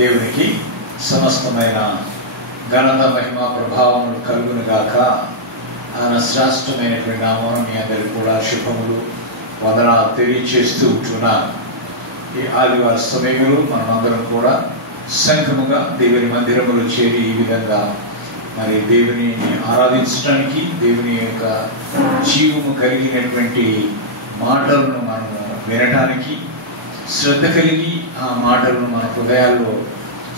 దేవునికి సమస్తమైన ఘనత మహిమ ప్రభావములు కలుగును గాక. ఆయన శ్రేష్టమైనటువంటి నామం మీ అందరికీ కూడా శుభములు వందనాలు తెలియచేస్తూ ఉంటున్నాను. ఈ ఆదివార సమయంలో మనమందరం కూడా సంఘముగా దేవుని మందిరములో చేరి ఈ విధంగా మరి దేవుని ఆరాధించడానికి, దేవుని యొక్క జీవము కలిగినటువంటి మాటలను మనము వినటానికి, శ్రద్ధ కలిగి ఆ మాటలను మన హృదయాల్లో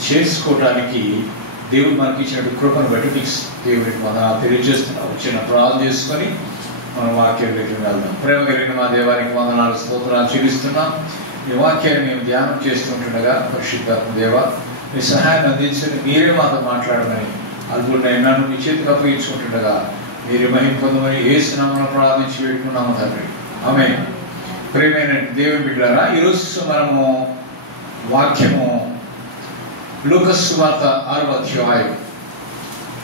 చేసుకోవటానికి దేవుడు మనకి ఇచ్చినటువంటి కృపను బట్టి మీకు దేవుడికి మనం తెలియజేస్తున్నాం. చిన్న ప్రార్థన చేసుకొని మనం వాక్యానికి వెళ్దాం. ప్రేమ కలిగిన మా దేవానికి వందనాలు స్తోత్రాలు చెల్లిస్తున్నాం. ఈ వాక్యాన్ని మేము ధ్యానం చేస్తుండగా పరిశుద్ధాత్మ దేవ మీ సహాయం అందించని మీరే మాతో మాట్లాడమని అదుపు నన్ను మీ చేతికి అప్పగించుకుంటుండగా మీరు మహిమ పొందమని యేసు నామమున ప్రార్థించి పెట్టుకున్నాము తండ్రి. ఆమేన్. ప్రియమైన దేవుని బిడ్డలారా, ఈరోజు మనము వాక్యము లూకాసు సువార్త 6వ అధ్యాయం.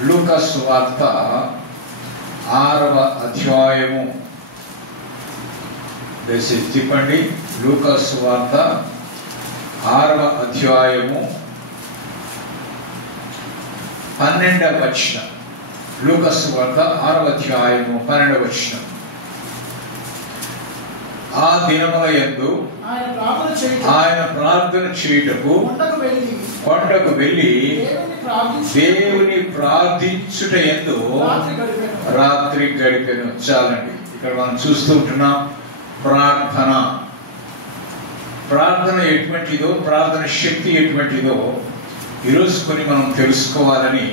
లూకాసు సువార్త 6వ అధ్యాయము దయచేసి తిప్పండి. లూకాసు సువార్త 6వ అధ్యాయము 12వ వచనం. లూకాసు సువార్త 6వ అధ్యాయము 12వ వచనం. ఆ దినముల యందు ఆయన ప్రార్థన చేయుటకు కొండకు వెళ్ళి దేవుని ప్రార్థించుట యందు రాత్రి గడిపెను. చాలండి, ఇక్కడ మనం చూస్తూ ఉంటున్నాం ప్రార్థన. ప్రార్థన ఎటువంటిదో, ప్రార్థన శక్తి ఎటువంటిదో ఈరోజు కొన్ని మనం తెలుసుకోవాలని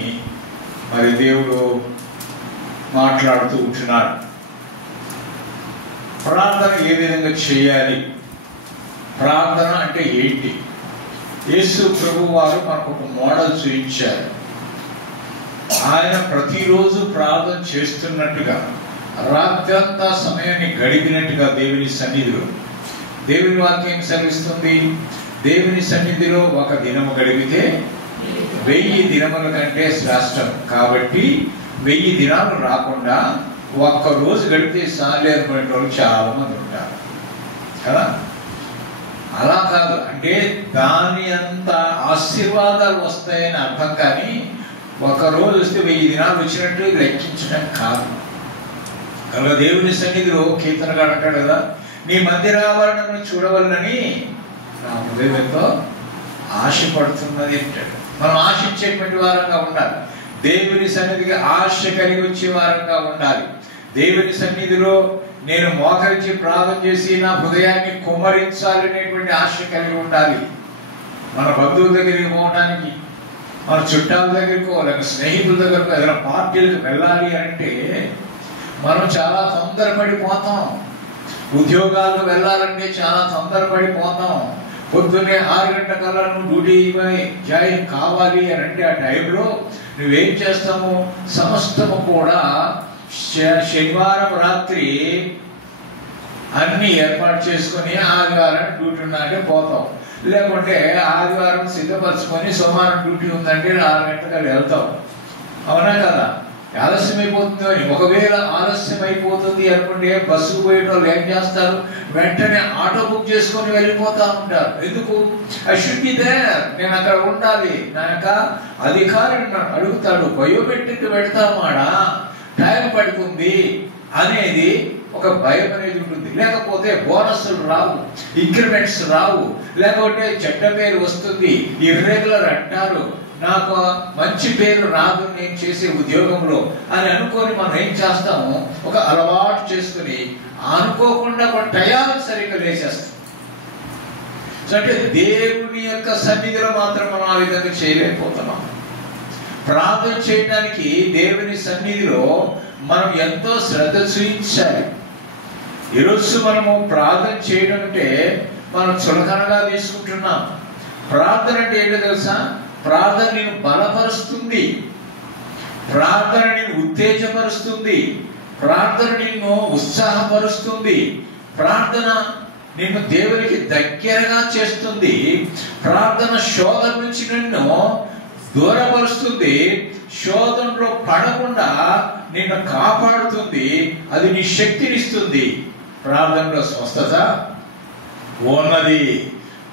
మరి దేవుడు మాట్లాడుతూ ఉంటున్నాడు. ప్రార్థన ఏ విధంగా చేయాలి, ప్రార్థన అంటే ఏంటి? యేసు ప్రభు వారు మనకు ఒక మోడల్ చూపించారు. ఆయన ప్రతిరోజు ప్రార్థన చేస్తున్నట్టుగా, రాత్రంతా సమయాన్ని గడిపినట్టుగా దేవుని సన్నిధిలో. దేవుని వాక్యం సెలవిస్తుంది, దేవుని సన్నిధిలో ఒక దినము గడిపితే 1000 దినముల కంటే శ్రేష్టం. కాబట్టి 1000 దినాలు రాకుండా ఒక్క రోజు గడిపితే సార్లు అనుకునే వాళ్ళు చాలా మంది ఉంటారు కదా. అలా కాదు అంటే దాని అంత ఆశీర్వాదాలు వస్తాయని అర్థం, కానీ ఒక్కరోజు వస్తే 1000 దినాలు వచ్చినట్టు లెక్కించడం కాదు. కనుక దేవుని సన్నిధిలో కీర్తనగాడు అంటాడు కదా, నీ మందిరావరణను చూడవలనని నా హృదయం ఎంతో ఆశపడుతున్నది అంటాడు. మనం ఆశించేటువంటి వారంగా ఉండాలి. దేవుని సన్నిధికి ఆశ కలిగి వచ్చే వారంగా ఉండాలి. దేవుని సన్నిధిలో నేను మోకరించి ప్రార్థన చేసి నా హృదయాన్ని కుమ్మరించాలనేటువంటి ఆశ కలిగి ఉండాలి. మన బంధువుల దగ్గరికి పోవడానికి, మన చుట్టాల దగ్గరకు, లేక స్నేహితుల దగ్గరకు, ఏదైనా పార్టీలకు వెళ్ళాలి అంటే మనం చాలా తొందరపడిపోతాం. ఉద్యోగాలకు వెళ్ళాలంటే చాలా తొందరపడిపోతాం. పొద్దున్నే 6 గంటల నువ్వు డ్యూటీ జాయిన్ కావాలి అని అంటే ఆ టైంలో నువ్వేం చేస్తాము? సమస్తము కూడా శనివారం రాత్రి అన్ని ఏర్పాటు చేసుకొని ఆదివారం డ్యూటీ ఉందంటే పోతాం. లేకుంటే ఆదివారం సిద్ధపరచుకొని సోమవారం డ్యూటీ ఉందంటే 6 గంటలకు వెళ్తాం. అవునా కదా? ఆలస్యం అయిపోతుంది అని. ఒకవేళ ఆలస్యం అయిపోతుంది అనుకుంటే బస్సుకు పోయేట వాళ్ళు ఏం చేస్తారు? వెంటనే ఆటో బుక్ చేసుకొని వెళ్ళిపోతా ఉంటారు. ఎందుకు? ఐ షుడ్ బి దేర్, నేను అక్కడ ఉండాలి. నా యొక్క అధికారి అడుగుతాడు, బయోమెట్రిక్ పెడతామాడా, టైం పడుతుంది అనేది ఒక భయం అనేది ఉంటుంది. లేకపోతే బోనస్లు రావు, ఇంక్రిమెంట్స్ రావు, లేకపోతే చెడ్డ పేరు వస్తుంది, ఇర్రెగ్యులర్ అంటారు, నాకు మంచి పేరు రాదు నేను చేసే ఉద్యోగంలో అని అనుకొని మనం ఏం చేస్తాము? ఒక అలవాటు చేసుకుని అనుకోకుండా ఒక టయాలకు సరిగ్గా లేచేస్తాం. అంటే దేవుని యొక్క సన్నిధిలో మాత్రం మనం ఆ విధంగా చేయలేకపోతున్నాం. ప్రార్థన చేయడానికి దేవుని సన్నిధిలో మనం ఎంతో శ్రద్ధ చూపించాలి. ఈరోజు మనము ప్రార్థన చేయడం అంటే మనం చులకనగా తీసుకుంటున్నాం. ప్రార్థన అంటే ఏంటో తెలుసా? ప్రార్థన నేను బలపరుస్తుంది, ప్రార్థన నేను ఉత్తేజపరుస్తుంది, ప్రార్థన నిన్ను ఉత్సాహపరుస్తుంది, ప్రార్థన నిన్ను దేవునికి దగ్గరగా చేస్తుంది, ప్రార్థన శోధన నుంచి నిన్ను దూరపరుస్తుంది, శోధనలో పడకుండా నిన్ను కాపాడుతుంది, అది నీ శక్తినిస్తుంది. ప్రార్థనలో స్వస్థత ఉన్నది,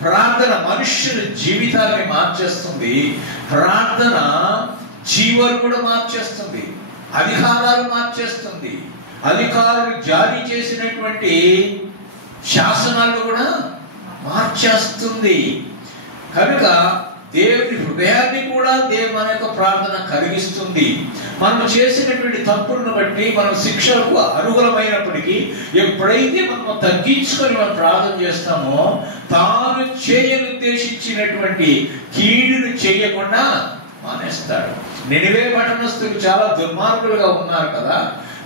ప్రార్థన మనుష్యుల జీవితాన్ని మార్చేస్తుంది. ప్రార్థన జీవాలు కూడా మార్చేస్తుంది, అధికారాలు మార్చేస్తుంది, అధికారులు జారీ చేసినటువంటి శాసనాలు కూడా మార్చేస్తుంది. కనుక దేవుని హృదయాన్ని కూడా మన యొక్క ప్రార్థన కలిగిస్తుంది. మనం చేసినటువంటి తప్పులను బట్టి మనం శిక్షలకు అర్హులమైనప్పటికీ ఎప్పుడైతే మనం తగ్గించుకొని మనం ప్రార్థన చేస్తామో తాను చేయనుద్దేశించినటువంటి కీడును చేయకుండా మానేస్తాడు. నినివే పట్టణస్థులు చాలా దుర్మార్గులుగా ఉన్నారు కదా.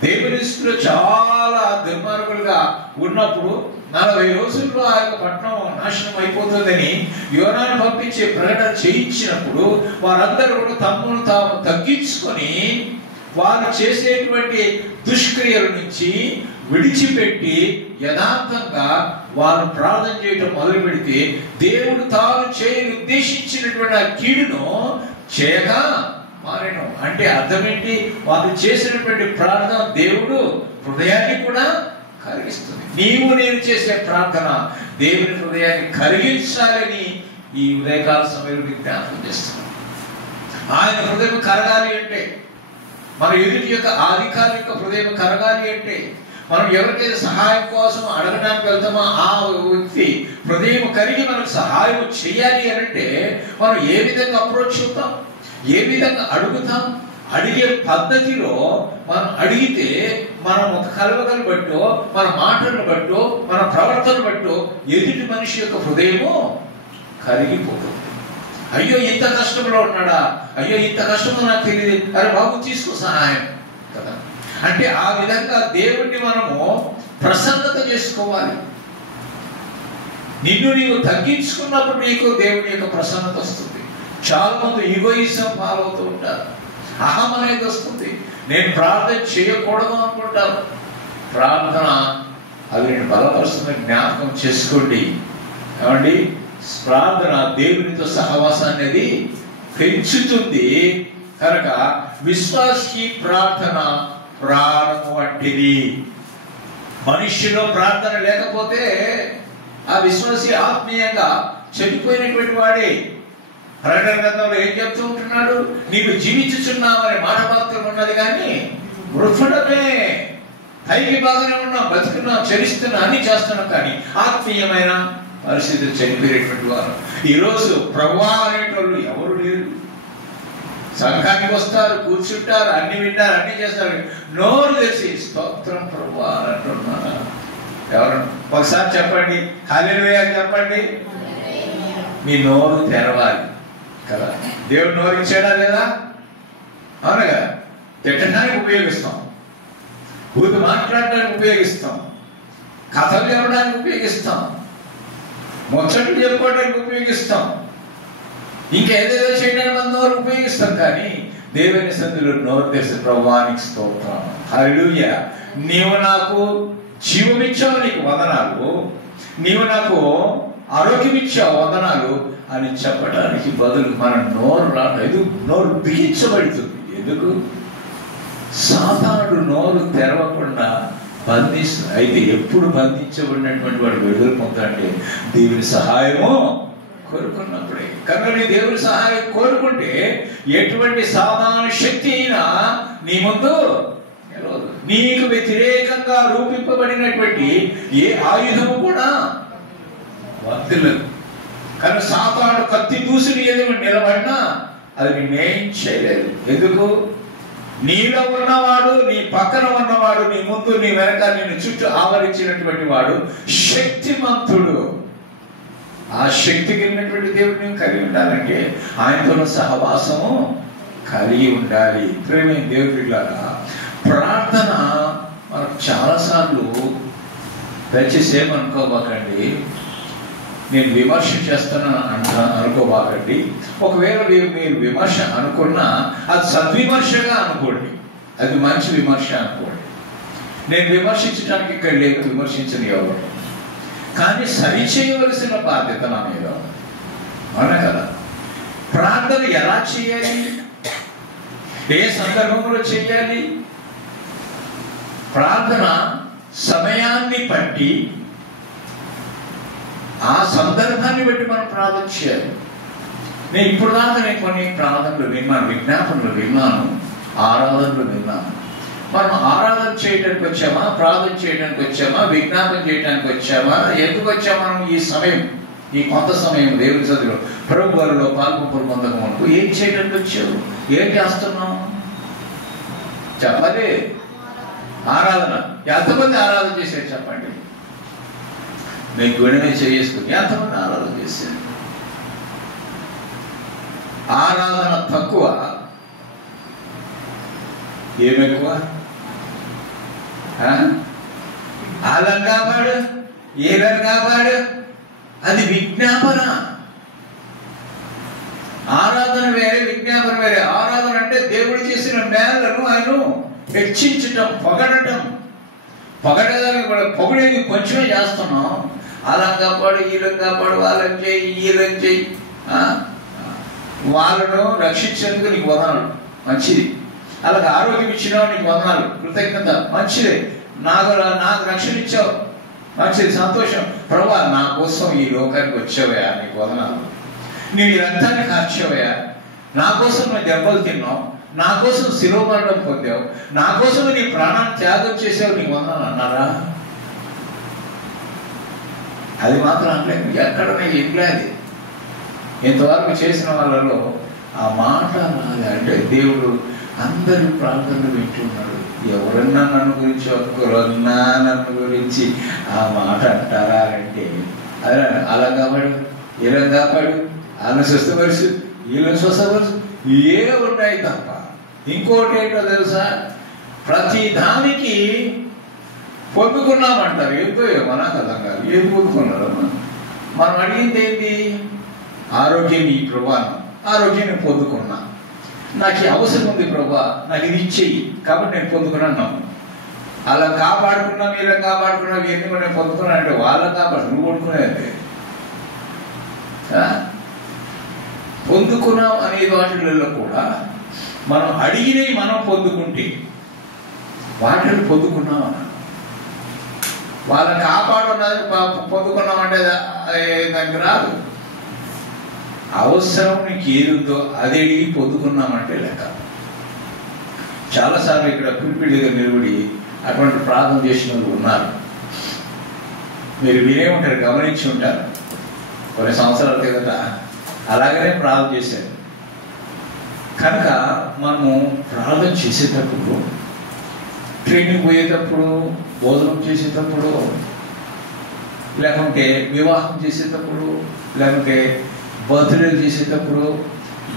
దేవుని దృష్టిలో చాలా దుర్మార్గులుగా ఉన్నప్పుడు 40 రోజుల్లో ఆ యొక్క పట్టణం నాశనం అయిపోతుందని యోనాను పంపించి ప్రకటన చేయించినప్పుడు వారందరూ కూడా తమను తాము తగ్గించుకొని వారు చేసేటువంటి దుష్క్రియల నుంచి విడిచిపెట్టి యథార్థంగా వారు ప్రార్థన చేయటం మొదలు పెడితే దేవుడు తాను చేయని ఉద్దేశించినటువంటి ఆ కీడును చేయగా మారేను. అంటే అర్థం ఏంటి? వారు చేసినటువంటి ప్రార్థన దేవుడు హృదయాన్ని కూడా కలిగిస్తుంది. నీవు నేను చేసే ప్రార్థన దేవుని హృదయాన్ని కలిగించాలని ఈ ఉదయకాల సమయంలో జ్ఞాపకం చేస్తున్నాం. ఆయన హృదయం కరగాలి అంటే, మన ఎదుటి యొక్క అధికారి యొక్క హృదయం కరగాలి అంటే, మనం ఎవరికైతే సహాయం కోసం అడగడానికి వెళ్తామో ఆ వ్యక్తి హృదయం కరిగి మనకు సహాయం చేయాలి అంటే మనం ఏ విధంగా అప్రోచ్ అవుతాం, ఏ విధంగా అడుగుతాం? అడిగే పద్ధతిలో మనం అడిగితే మనం ఒక కలవకలు బట్టో, మన మాటలను బట్టో, మన ప్రవర్తన బట్టో ఎదుటి మనిషి యొక్క హృదయము కరిగిపోతుంది. అయ్యో ఇంత కష్టంలో ఉన్నాడా, అయ్యో ఇంత కష్టమో నాకు తెలియదు, అరే బాబు తీసుకో సహాయం కదా. అంటే ఆ విధంగా దేవుణ్ణి మనము ప్రసన్నత చేసుకోవాలి. నిన్ను నీవు తగ్గించుకున్నప్పుడు నీకు దేవుని యొక్క ప్రసన్నత వస్తుంది. చాలా మంది ఈగోయిజం ఫాలో అవుతూ ఉంటారు, అహం అనేది వస్తుంది. నేను ప్రార్థన చేయకూడదు అనుకుంటాను. ప్రార్థన అది నేను బలపరుస్తుంది. జ్ఞాపకం చేసుకోండి ఏమండి, ప్రార్థన దేవునితో సహవాసం అనేది పెంచుతుంది. కనుక విశ్వాసకి ప్రార్థన ప్రాణము వంటిది. మనిషిలో ప్రార్థన లేకపోతే ఆ విశ్వాసి ఆత్మీయంగా చనిపోయినటువంటి వాడే. ప్రకటన గ్రంథంలో ఏం చెప్తూ ఉంటున్నాడు? నీకు జీవించుచున్నామనే మాట మాత్రం ఉన్నది కానీ వృథుడమే. పైకి బాగానే ఉన్నాం, బతుకున్నాం, చరిస్తున్నాం, అన్ని చేస్తున్నాం, కానీ ఆత్మీయమైన పరిస్థితులు చనిపోయేటువంటి వారు. ఈరోజు ప్రభువా అనేటోళ్ళు ఎవరు లేరు. సంఘానికి వస్తారు, కూర్చుంటారు, అన్ని వింటారు, అన్ని చేస్తారు, నోరు తెరిచి స్తోత్రం ప్రభువా అంటున్నారు. ఎవరు ఒకసారి చెప్పండి, హల్లెలూయా చెప్పండి. మీ నోరు తెరవాలి కదా. దేవుడు నోరు ఇచ్చాడా లేదా? అవును కదా. తిట్టడానికి ఉపయోగిస్తాం, బూతు మాట్లాడడానికి ఉపయోగిస్తాం, కథలు చెప్పడానికి ఉపయోగిస్తాం, ముచ్చట్లు చెప్పుకోవడానికి ఉపయోగిస్తాం, ఇంకేదేదో చేయడానికి మన నోరు ఉపయోగిస్తాం. కానీ దేవుని సన్నిధిలో నోరు తెరిచి ప్రభువానికి స్తోత్రం, హల్లెలూయా, నీవు నాకు జీవమిచ్చావు, నీకు వందనాలు, నీవు నాకు ఆరోగ్యం ఇచ్చావు, వందనాలు అని చెప్పడానికి బదులు మన నోరు రాదు, నోరు బిగించబడుతుంది. ఎందుకు? సాతానుడు నోరు తెరవకుండా బంధిస్తుంది. అయితే ఎప్పుడు బంధించబడినటువంటి వాడు విడుదల పొందాలంటే దేవుని సహాయము కోరుకున్నప్పుడే. కనుక నీ దేవుని సహాయం కోరుకుంటే ఎటువంటి సాధారణ శక్తి అయినా నీ ముందు నిలవదు. నీకు వ్యతిరేకంగా రూపింపబడినటువంటి ఏ ఆయుధము కూడా వర్తిల్లదు. కానీ సాతాను కత్తి దూసుని ఎదురు నిలబడినా అది నిన్నేం చేయలేదు. ఎందుకు? నీలో ఉన్నవాడు, నీ పక్కన ఉన్నవాడు, నీ ముందు నీ వెనక నిన్ను చుట్టూ ఆవరించినటువంటి వాడు శక్తిమంతుడు. ఆ శక్తి కలిగినటువంటి దేవుడు నేను కలిగి ఉండాలంటే ఆయనతో సహవాసము కలిగి ఉండాలి. ప్రేమ దేవుడిలాగా ప్రార్థన మనకు చాలాసార్లు, దయచేసి ఏమనుకోబాకండి, నేను విమర్శ చేస్తానని అనుకోబాకండి. ఒకవేళ మీరు విమర్శ అనుకున్నా అది సద్విమర్శగా అనుకోండి, అది మంచి విమర్శ అనుకోండి. నేను విమర్శించడానికి ఇక్కడ లేదు, విమర్శించని ఎవరు, కానీ సరి చేయవలసిన బాధ్యత నా మీద అవునా కదా. ప్రార్థన ఎలా చేయాలి, ఏ సందర్భంలో చేయాలి? ప్రార్థన సమయాన్ని బట్టి ఆ సందర్భాన్ని బట్టి మనం ప్రార్థన చేయాలి. నేను ఇప్పుడు దాకా నేను కొన్ని ప్రార్థనలు విన్నాను, విజ్ఞాపనలు విన్నాను, ఆరాధనలు విన్నాను. మనం ఆరాధన చేయడానికి వచ్చామా, ప్రార్థన చేయడానికి వచ్చామా, విజ్ఞాపన చేయడానికి వచ్చామా, ఎందుకు వచ్చామా? మనం ఈ సమయం, ఈ కొంత సమయం దేవుని సన్నిధిలో ప్రభు వారిలో పాల్గొంపులు పొందకముందు ఏం చేయడానికి వచ్చావు? ఏం చేస్తున్నావు? చెప్పండి. ఆరాధన. ఎంతమంది ఆరాధన చేశారు చెప్పండి? మీకు విడమే చేసుకుని ఎంతమంది ఆరాధన చేశారు? ఆరాధన తక్కువ, ఏమెక్కువ? అలా కాపాడు, ఏలా కాపాడు, అది విజ్ఞాపన. ఆరాధన వేరే, విజ్ఞాపన వేరే. ఆరాధన అంటే దేవుడు చేసిన మేలను ఆయన హెచ్చించటం, పొగడటం. పొగడేది కొంచెమే చేస్తున్నాం. అలా కాపాడు, వీళ్ళని కాపాడు, వాళ్ళని చేయి, వీళ్ళని చేయి. వాళ్ళను రక్షించేందుకు నీకు వదనాలు, మంచిది. అలాగే ఆరోగ్యం ఇచ్చినావు, నీకు వదనాలు, కృతజ్ఞత, మంచిదే. నాకు రక్షణ ఇచ్చావు, మంచిది, సంతోషం. ప్రభువా, నా కోసం ఈ లోకానికి వచ్చావయా, నీకు వదనాలు. నీవు ఈ రక్తాన్ని కార్చావయా, నా కోసం నువ్వు దెబ్బలు తిన్నావు, నా కోసం శిలువ మరణం పొందావు, నా కోసం నీ ప్రాణాన్ని త్యాగం చేసావు, నీకు వదనాలు అన్నారా? అది మాత్రం అనలేదు. ఎక్కడనే ఇట్లేదు. ఇంతవరకు చేసిన వాళ్ళలో ఆ మాట రాదు. అంటే దేవుడు అందరి ప్రార్థనలు వింటున్నాడు. ఎవరన్నా నన్ను గురించి, ఒక్కరన్నా నన్ను గురించి ఆ మాట అంటారా అంటే అలా కాపాడు, ఇలా కాపాడు, వాళ్ళని స్వస్థపరుచు, వీళ్ళని స్వస్థపరుచు, ఏ ఉన్నాయి తప్ప. ఇంకోటి ఏంటో తెలుసా? ప్రతి దానికి పొందుకున్నామంటారు. ఏంటో మనకు అర్థం కాదు. ఏం పొందుకున్నారు? మనం అడిగింది ఏంటి? ఆరోగ్యం ఈ ప్రభా, ఆరోగ్యాన్ని పొందుకున్నా, నాకు ఈ అవసరం ఉంది ప్రభా, నాకు ఇది ఇచ్చేయి కాబట్టి నేను పొందుకున్నాను. అలా కాపాడుకున్నాం, ఇలా కాపాడుకున్నాం, ఇవన్నీ కూడా నేను పొందుకున్నాను అంటే వాళ్ళ కాపాడు, నువ్వు కొనుక్కునేది. పొందుకున్నాం అనే వాటిలలో కూడా మనం అడిగినవి మనం పొందుకుంటే వాటిని పొందుకున్నాం అన్న. వాళ్ళని కాపాడున్నది పొందుకున్నామంటే దానికి రాదు. అవసరం నీకు ఏదుందో అది అడిగి పొందుకున్నామంటే లెక్క. చాలాసార్లు ఇక్కడ పిలిపి దగ్గర నిలబడి అటువంటి ప్రార్థన చేసిన వాళ్ళు ఉన్నారు. మీరు వినే ఉంటారు, గమనించి ఉంటారు. కొన్ని సంవత్సరాల కిందట అలాగనే ప్రార్థన చేశారు. కనుక మనము ప్రార్థన చేసేటప్పుడు, ట్రైనింగ్ పోయేటప్పుడు, భోజనం చేసేటప్పుడు, లేకుంటే వివాహం చేసేటప్పుడు, లేకుంటే బర్త్డే చేసేటప్పుడు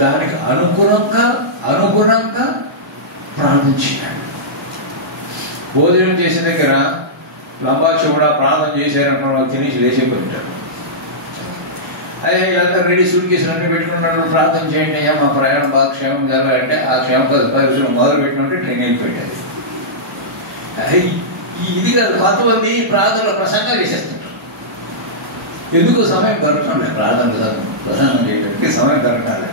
దానికి అనుగుణంగా ప్రార్థించాడు. భోజనం చేసే దగ్గర లంబా చెవుడా ప్రార్థన చేశారన్న తినేసి లేచిపోయింటారు. అదే వీళ్ళంతా రెడీ సూట్ కేసులు అన్నీ పెట్టుకుంటారు, ప్రార్థన చేయండి అయ్యా మా ప్రయాణం బాగా క్షేమం జరగాలంటే ఆ క్షేమ పరిస్థితులు మొదలు పెట్టినట్టు ట్రైన్ వెళ్ళిపోయారు. ఇది కాదు, కొంతమంది ప్రార్థనలో ప్రసంగాలు చేసేస్తుంటారు. ఎందుకు? సమయం దొరకడం లేదు. ప్రసంగం చేయడానికి సమయం దొరకాలి.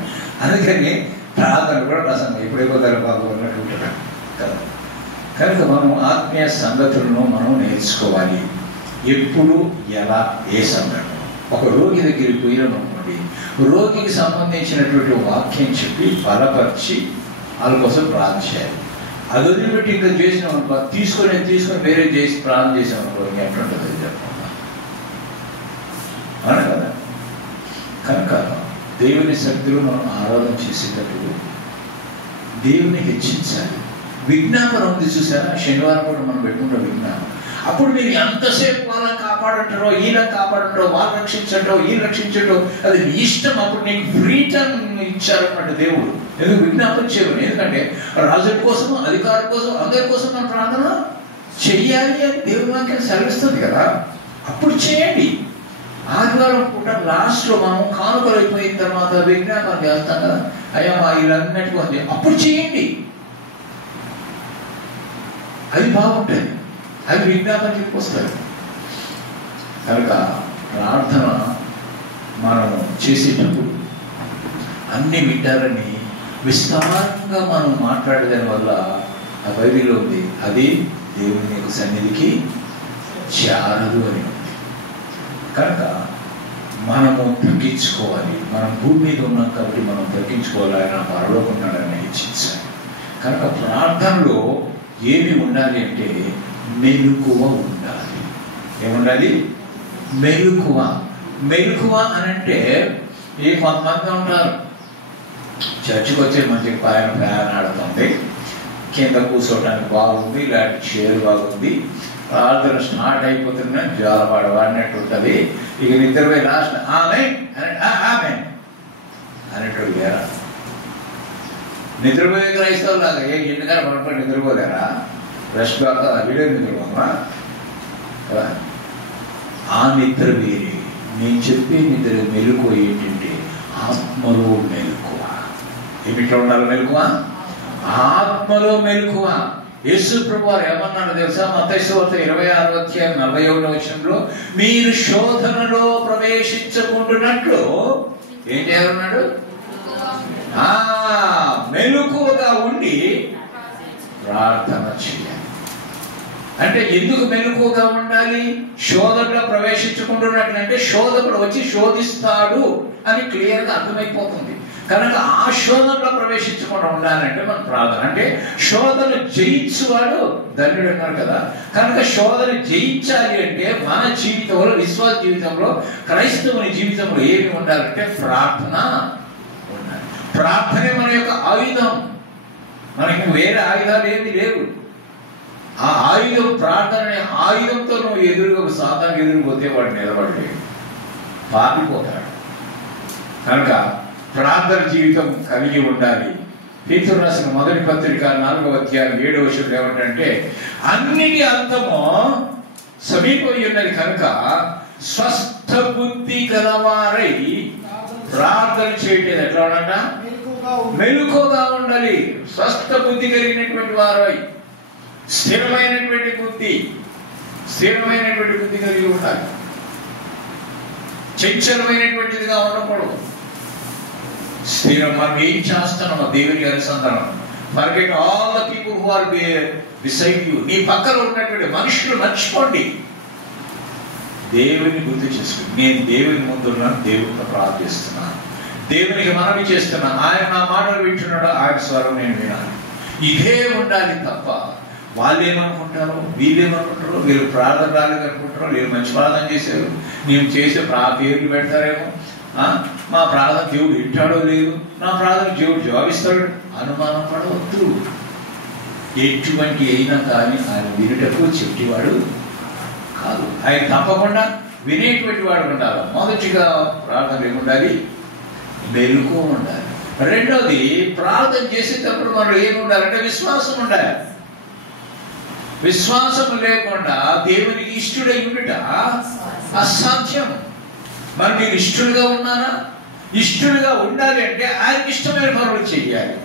అందుకని ప్రార్థన కూడా ప్రసంగం ఎప్పుడైపోతారు బాబు అన్నట్టు ఉంటారు కదా. కనుక మనం ఆత్మీయ సంగతులను మనం నేర్చుకోవాలి. ఎప్పుడు, ఎలా, ఏ సందర్భం. ఒక రోగి దగ్గరికి పోయినామనుకోండి, రోగికి సంబంధించినటువంటి వాక్యం చెప్పి బలపరిచి వాళ్ళ కోసం ప్రార్థన చేయాలి. అది వదిలిపెట్టి ఇంకా చేసినామనుకో, తీసుకొని వేరే చేసి ప్రార్థన చేసామనుకో, ఎట్లుంటుంది చెప్పండి. అవును కదా. కనుక దేవుని శక్తిలో మనం ఆరాధన చేసేటప్పుడు దేవుని హెచ్చించాలి. విజ్ఞాపనం ఉంది చూసారా? శనివారం కూడా మనం పెట్టుకుంటాం విజ్ఞాపనం. అప్పుడు మీరు ఎంతసేపు వాళ్ళని కాపాడంటారో, వీళ్ళని కాపాడంటారో, వాళ్ళు రక్షించటో, వీళ్ళు రక్షించటో, అది నీ ఇష్టం. అప్పుడు నీకు ఫ్రీడమ్ ఇచ్చారన్నమాట దేవుడు. ఎందుకు? విజ్ఞాపనం చేయమని. ఎందుకంటే రాజుల కోసం, అధికారుల కోసం, అందరి కోసం మనం ప్రార్థన చెయ్యాలి అని దేవుని వాక్యం సెలవిస్తుంది కదా. అప్పుడు చేయండి. ఆదివారం పూట లాస్ట్లో మనం కానుకలు అయిపోయిన తర్వాత విజ్ఞాపనం చేస్తాం కదా, అయ్యా మా వీళ్ళన్నిటికీ ఉంది, అప్పుడు చేయండి. అది బాగుంటుంది. అది విజ్ఞాపన చెప్పొస్తుంది. కనుక ప్రార్థన మనం చేసేటప్పుడు అన్ని వింటారని విస్తారంగా మనం మాట్లాడేదాని వల్ల ఆ బైబిల్లో ఉంది, అది దేవుని యొక్క సన్నిధికి చేరదు అని ఉంది. కనుక మనము తగ్గించుకోవాలి. మనం భూమి మీద ఉన్నాం కాబట్టి మనం తగ్గించుకోవాలి. ఆయన పరలోకున్నాడని హెచ్చించాలి. కనుక ప్రార్థనలో ఏమి ఉండాలి అంటే మెలకువ ఉండాలి. ఏముండాలి? మెలకువ. మెలకువ అని అంటే కొంతమంది ఉంటారు, చర్చికి వచ్చే మంచిగా పైన ప్రయాణాడుతుంది, కింద కూర్చోవడానికి బాగుంది, ఇలాంటి చైర్ బాగుంది, ప్రార్థన స్టార్ట్ అయిపోతున్నా జ్వాలపాడ వాడినట్టు ఉంటుంది, ఇక నిద్రపోయి లాస్ట్ ఆమె ఆమె అనేటోళ్ళు లేరా? నిద్రపోయే క్రైస్తవులు లాగా ఎందుకని పడుకొని నిద్రపోలేరా? రెస్ట్ కాక వీడియో నిద్రపోమా? ఆ నిద్ర వేరే. నేను చెప్పే నిద్ర మెలకువ ఏంటంటే ఆత్మలో మెలకువ. ఏమిట్లో ఉండాలి మెలకువ? ఆత్మలో మెలకువ. యేసు ప్రభువు వారు ఏమన్నాడు తెలుసా? మత్తయి సువార్త 26:41 మీరు శోధనలో ప్రవేశించకుండానట్లు ఏం చేయాలన్నాడు? మెలకువగా ఉండి ప్రార్థన చేయాలి. అంటే ఎందుకు మెలకువగా ఉండాలి? శోధనలో ప్రవేశించకుండానట్లంటే శోధకుడు వచ్చి శోధిస్తాడు అని క్లియర్గా అర్థమైపోతుంది. కనుక ఆ శోధనలో ప్రవేశించకుండా ఉండాలంటే మన ప్రార్థన. అంటే శోధన జయించువాడు ధన్యుడు అన్నారు కదా. కనుక శోధన జయించాలి అంటే మన జీవితంలో, విశ్వాస జీవితంలో, క్రైస్తవుని జీవితంలో ఏమి ఉండాలంటే ప్రార్థన ఉండాలి. ప్రార్థనే మన యొక్క ఆయుధం. మనకి వేరే ఆయుధాలు ఏమి లేవు. ఆ ఆయుధం ప్రార్థన అనే ఆయుధంతో నువ్వు ఎదురుగా సాతానికి ఎదురుపోతే వాడు నిలబడలేడు, పారిపోతాడు. కనుక ప్రార్థన జీవితం కలిగి ఉండాలి. పేతురు రాసిన మొదటి పత్రిక 4:7 ఏమంటే అన్నిటి అంతము సమీపమై ఉన్నది కనుక స్వస్థ బుద్ధి గలవారై ప్రార్థన చేయటం ఎట్లా ఉండాలంట? మెలకువగా ఉండాలి. స్వస్థ బుద్ధి కలిగినటువంటి వారై, స్థిరమైనటువంటి బుద్ధి కలిగి ఉండాలి. చంచలమైనటువంటిదిగా ఉండకూడదు. స్థిరం. మనం ఏం చేస్తున్నామో దేవునికి అనుసంధానం. Forget all the people who are beside you. నీ పక్కన ఉన్నటువంటి మనుషులు మర్చిపోండి. దేవుని గుర్తు చేసుకుని నేను దేవుని ముందున్నాను, దేవుడితో ప్రార్థిస్తున్నాను, దేవునికి మనవి చేస్తున్నాను, ఆయన నా మాటలు వింటున్నాడు, ఆయన స్వరం నేను వినాలి. ఇదే ఉండాలి తప్ప వాళ్ళు ఏమనుకుంటారు, వీళ్ళేమనుకుంటారు, వీళ్ళు ప్రార్థన రాలేదనుకుంటారు, వీళ్ళు మంచి ప్రార్థన చేశారు, నేను చేసే పేర్లు పెడతారేమో, మా ప్రార్థన దేవుడు వింటాడో లేదు, నా ప్రార్థన దేవుడు జవాబిస్తాడు అనుమానం పడవద్దు. ఎటువంటి అయినా కానీ ఆయన వినుటకు చెప్పేవాడు కాదు. ఆయన తప్పకుండా వినేటువంటి వాడు ఉండాలి. మొదటిగా ప్రార్థన ఏముండాలి? మెలకువ ఉండాలి. రెండోది ప్రార్థన చేసేటప్పుడు మనం ఏమి ఉండాలంటే విశ్వాసం ఉండాలి. విశ్వాసం లేకుండా దేవునికి ఇష్టడై ఉండుట అసాధ్యం. మరి మీరు ఇష్టలుగా ఉన్నారా? ఇష్టలుగా ఉండాలి అంటే ఆయనకి ఇష్టమైన పనులు చేయాలి.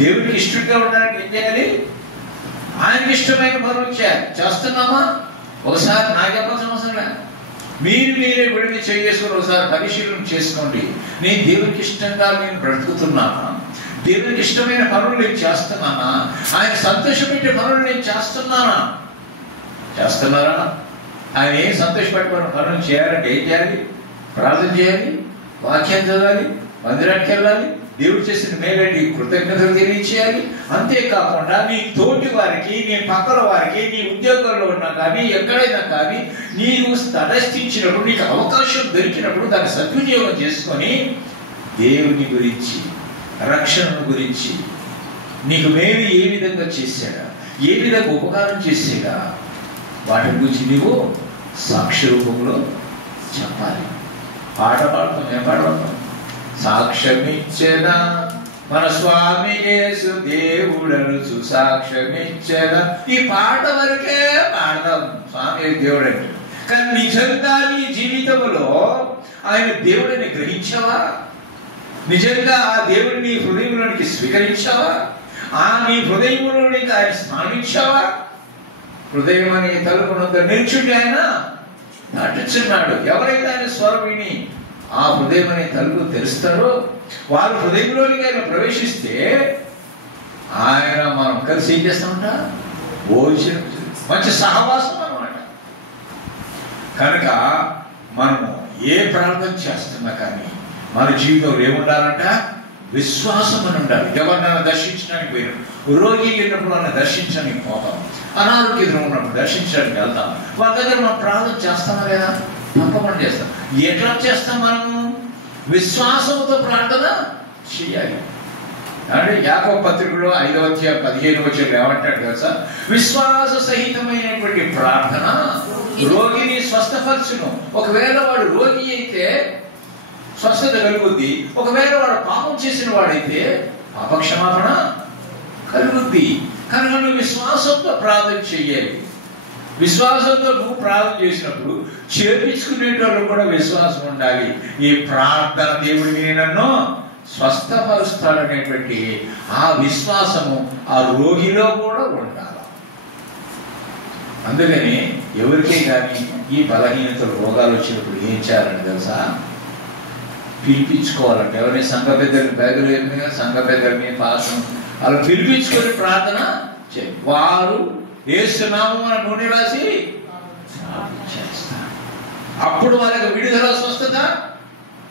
దేవునికి ఇష్టంగా ఉండాలంటే ఏం చేయాలి? ఆయనకి ఇష్టమైన పనులు చేయాలి. చేస్తున్నామా? ఒకసారి నాకు చెప్పాల్సిన అవసరం లేదు. మీరే విడిని చేసుకుని ఒకసారి పరిశీలన చేసుకోండి. నేను దేవునికి ఇష్టంగా నేను బ్రతుకుతున్నానా? దేవునికి ఇష్టమైన పనులు నేను చేస్తున్నానా? ఆయన సంతోషపెట్టే పనులు నేను చేస్తున్నారా? ఆయన ఏం సంతోషపెట్టే పనులు చేయాలంటే ఏం చేయాలి? ప్రార్థన చేయాలి, వాక్యం చదవాలి, మందిరానికి వెళ్ళాలి, దేవుడు చేసిన మేలండి కృతజ్ఞతలు తెలియచేయాలి. అంతేకాకుండా నీ తోటి వారికి, నీ పక్కల వారికి, నీ ఉద్యోగంలో ఉన్నా కానీ ఎక్కడైనా కానీ నీకు తటస్థించినప్పుడు, నీకు అవకాశం దొరికినప్పుడు దాన్ని సద్వినియోగం చేసుకొని దేవుని గురించి, రక్షణ గురించి, నీకు మేలు ఏ విధంగా చేశాడా, ఏ విధంగా ఉపకారం చేశాడా, వాటి గురించి నీవు సాక్ష్య రూపంలో చెప్పాలి. పాట పాడతాం. ఏం పాడతాం? సాక్ష్యమిచ్చేదా మన స్వామి యేసు దేవుడను సుసాక్ష్యమిచ్చేదా. ఈ పాట వరకే పాడదాం స్వామి దేవుడు అంటే. కానీ నిజంగా నీ జీవితంలో ఆయన దేవుడిని గ్రహించావా? నిజంగా ఆ దేవుడిని హృదయంలోనికి స్వీకరించావా? నీ హృదయంలోనికి ఆయన స్నానించావా? హృదయం అనే తలుపునంత నిల్చుండి ఆయన నటుచున్నాడు. ఎవరైతే ఆయన స్వరం విని ఆ హృదయం అనే తలుపు తెరుస్తాడో వారు హృదయంలోనికి ఆయన ప్రవేశిస్తే ఆయన మనం కలిసి ఏం చేస్తామంట? భోజనం, మంచి సహవాసం అన్నమాట. కనుక మనము ఏ ప్రార్థన చేస్తున్నా కానీ మన జీవితంలో ఏముండాలంట? విశ్వాసం అని ఉండాలి. ఎవరినైనా దర్శించడానికి పోయినాం, రోగి వెళ్ళినప్పుడు వాళ్ళని దర్శించడానికి పోతాం, అనారోగ్యంలో ఉన్నప్పుడు దర్శించడానికి వెళ్తాం. వాళ్ళ దగ్గర మనం ప్రార్థన చేస్తామా లేదా? తప్పకుండా చేస్తాం. ఎట్లా చేస్తాం? మనము విశ్వాసంతో ప్రార్థన చేయాలి. అంటే యాకోబు పత్రికలో 5వ అధ్యాయం 15వ వచనంలో ఏమంటాడు తెలుసా? విశ్వాస సహితమైనటువంటి ప్రార్థన రోగిని స్వస్థపరచును. ఒకవేళ వాడు రోగి అయితే స్వస్థత కలుగుద్ది, ఒకవేళ వాడు పాపం చేసిన వాడైతే పాపక్షమాపణ కలుగుద్ది. కనుక నువ్వు విశ్వాసంతో ప్రార్థన చెయ్యాలి. విశ్వాసంతో నువ్వు ప్రార్థన చేసినప్పుడు చేర్పించుకునేటోళ్ళు కూడా విశ్వాసం ఉండాలి. ఈ ప్రార్థన దేవుడిని నన్ను స్వస్థపరుస్తాడనేటువంటి ఆ విశ్వాసము ఆ రోగిలో కూడా ఉండాలి. అందుకని ఎవరికే కానీ ఈ బలహీనతలు రోగాలు వచ్చినప్పుడు ఏం చేయాలని తెలుసా? పిలిపించుకోవాలంటే ఎవరైనా సంఘ పెద్దల్ని, బ్యాగులు ఏమైనా సంఘ పెద్దల్ని, పాసం అలా పిలిపించుకొని ప్రార్థన చేయాలి. వారు యేసునామమున నూనె రాసి చేస్తారు. అప్పుడు వాళ్ళకి విడుదల, స్వస్థత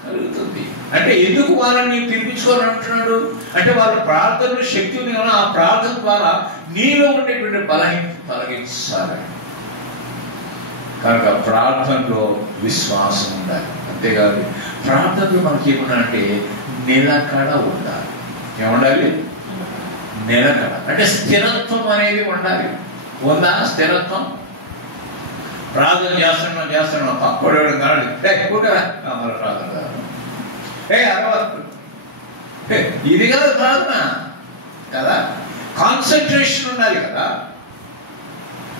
కలుగుతుంది. అంటే ఎందుకు వాళ్ళని పిలిపించుకోవాలని అంటున్నాడు అంటే వాళ్ళ ప్రార్థనలో శక్తి ఉంది కదా, ఆ ప్రార్థన ద్వారా నీలో ఉండేటువంటి బలహీనత తొలగించాలి. కనుక ప్రార్థనలో విశ్వాసం ఉండాలి. అంతేకాదు ప్రార్థనలో మనకి ఏముండాలంటే నిలకడ ఉండాలి. ఏముండాలి? నిలకడ అంటే స్థిరత్వం అనేది ఉండాలి. ఉందా స్థిరత్వం? ప్రార్థన చేస్తున్నాం పక్కడు కాదు మన ప్రార్థన కాదు, ఇది కాదు ప్రార్థన కదా. కాన్సన్ట్రేషన్ ఉండాలి కదా.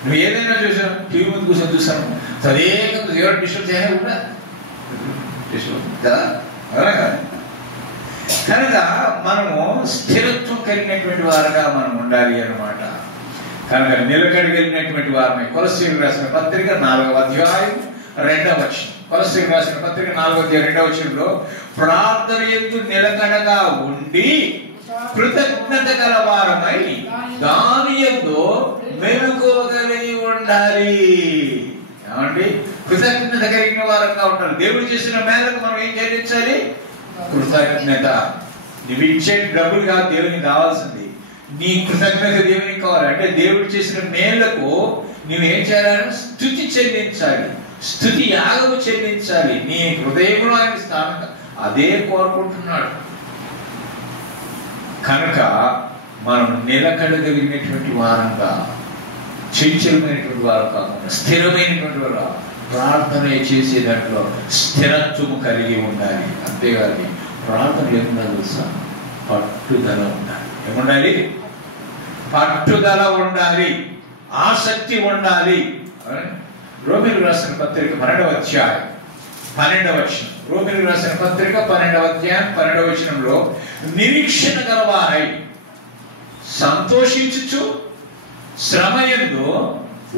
నువ్వు ఏదైనా చూసాను, టీవీ ముందు కూర్చొని చూసాను, తదేకంగా దేవుడు డిస్టర్బ్ చేయాలి కూడా కదా, అలా కాదు. కనుక మనము స్థిరత్వం కలిగినటువంటి వారుగా మనం ఉండాలి అన్నమాట. కనుక నిలకడగలిగినటువంటి వారిని కొలస్సీయులకు రాసిన పత్రిక 4వ అధ్యాయం 2వ వచనం. కొలస్సీయులకు రాసిన పత్రిక 4వ అధ్యాయం 2వ వచనంలో ప్రార్థన యందు నిలకడగా ఉండి కృతజ్ఞత గల వారమై దాని యందు మెలకువగలిగి ఉండాలి. ఏమండి? కృతజ్ఞత కలిగిన వారంగా ఉండాలి. దేవుడు చేసిన మేరకు మనం ఏం చెల్లించాలి? కృతజ్ఞత. నువ్వు ఇచ్చే డబ్బులు కాదు దేవునికి కావాల్సింది, నీ కృతజ్ఞత దేవునికి కావాలి. అంటే దేవుడు చేసిన మేలకు నువ్వేం చేయాలని? స్తుతి చెల్లించాలి, స్తుతి యాగము చెల్లించాలి. నీ హృదయంలో ఆయన స్థానం అదే కోరుకుంటున్నాడు. కనుక మనం నిలకడగలిగినటువంటి వారంగా, చంచలమైనటువంటి వారు కాకుండా స్థిరమైనటువంటి వారు ప్రార్థన చేసే దాంట్లో స్థిరత్వము కలిగి ఉండాలి. అంతేగాని ప్రార్థన ఏముండాలి తెలుసా? పట్టుదల ఉండాలి. ఏముండాలి? పట్టుదల ఉండాలి, ఆసక్తి ఉండాలి. రోమీయులకు రాసిన పత్రిక 12వ అధ్యాయం 12వ వచనం. రోమీయులకు రాసిన పత్రిక 12వ అధ్యాయం 12వ వచనంలో నిరీక్షణ గలవారై సంతోషించుచు శ్రమ యందు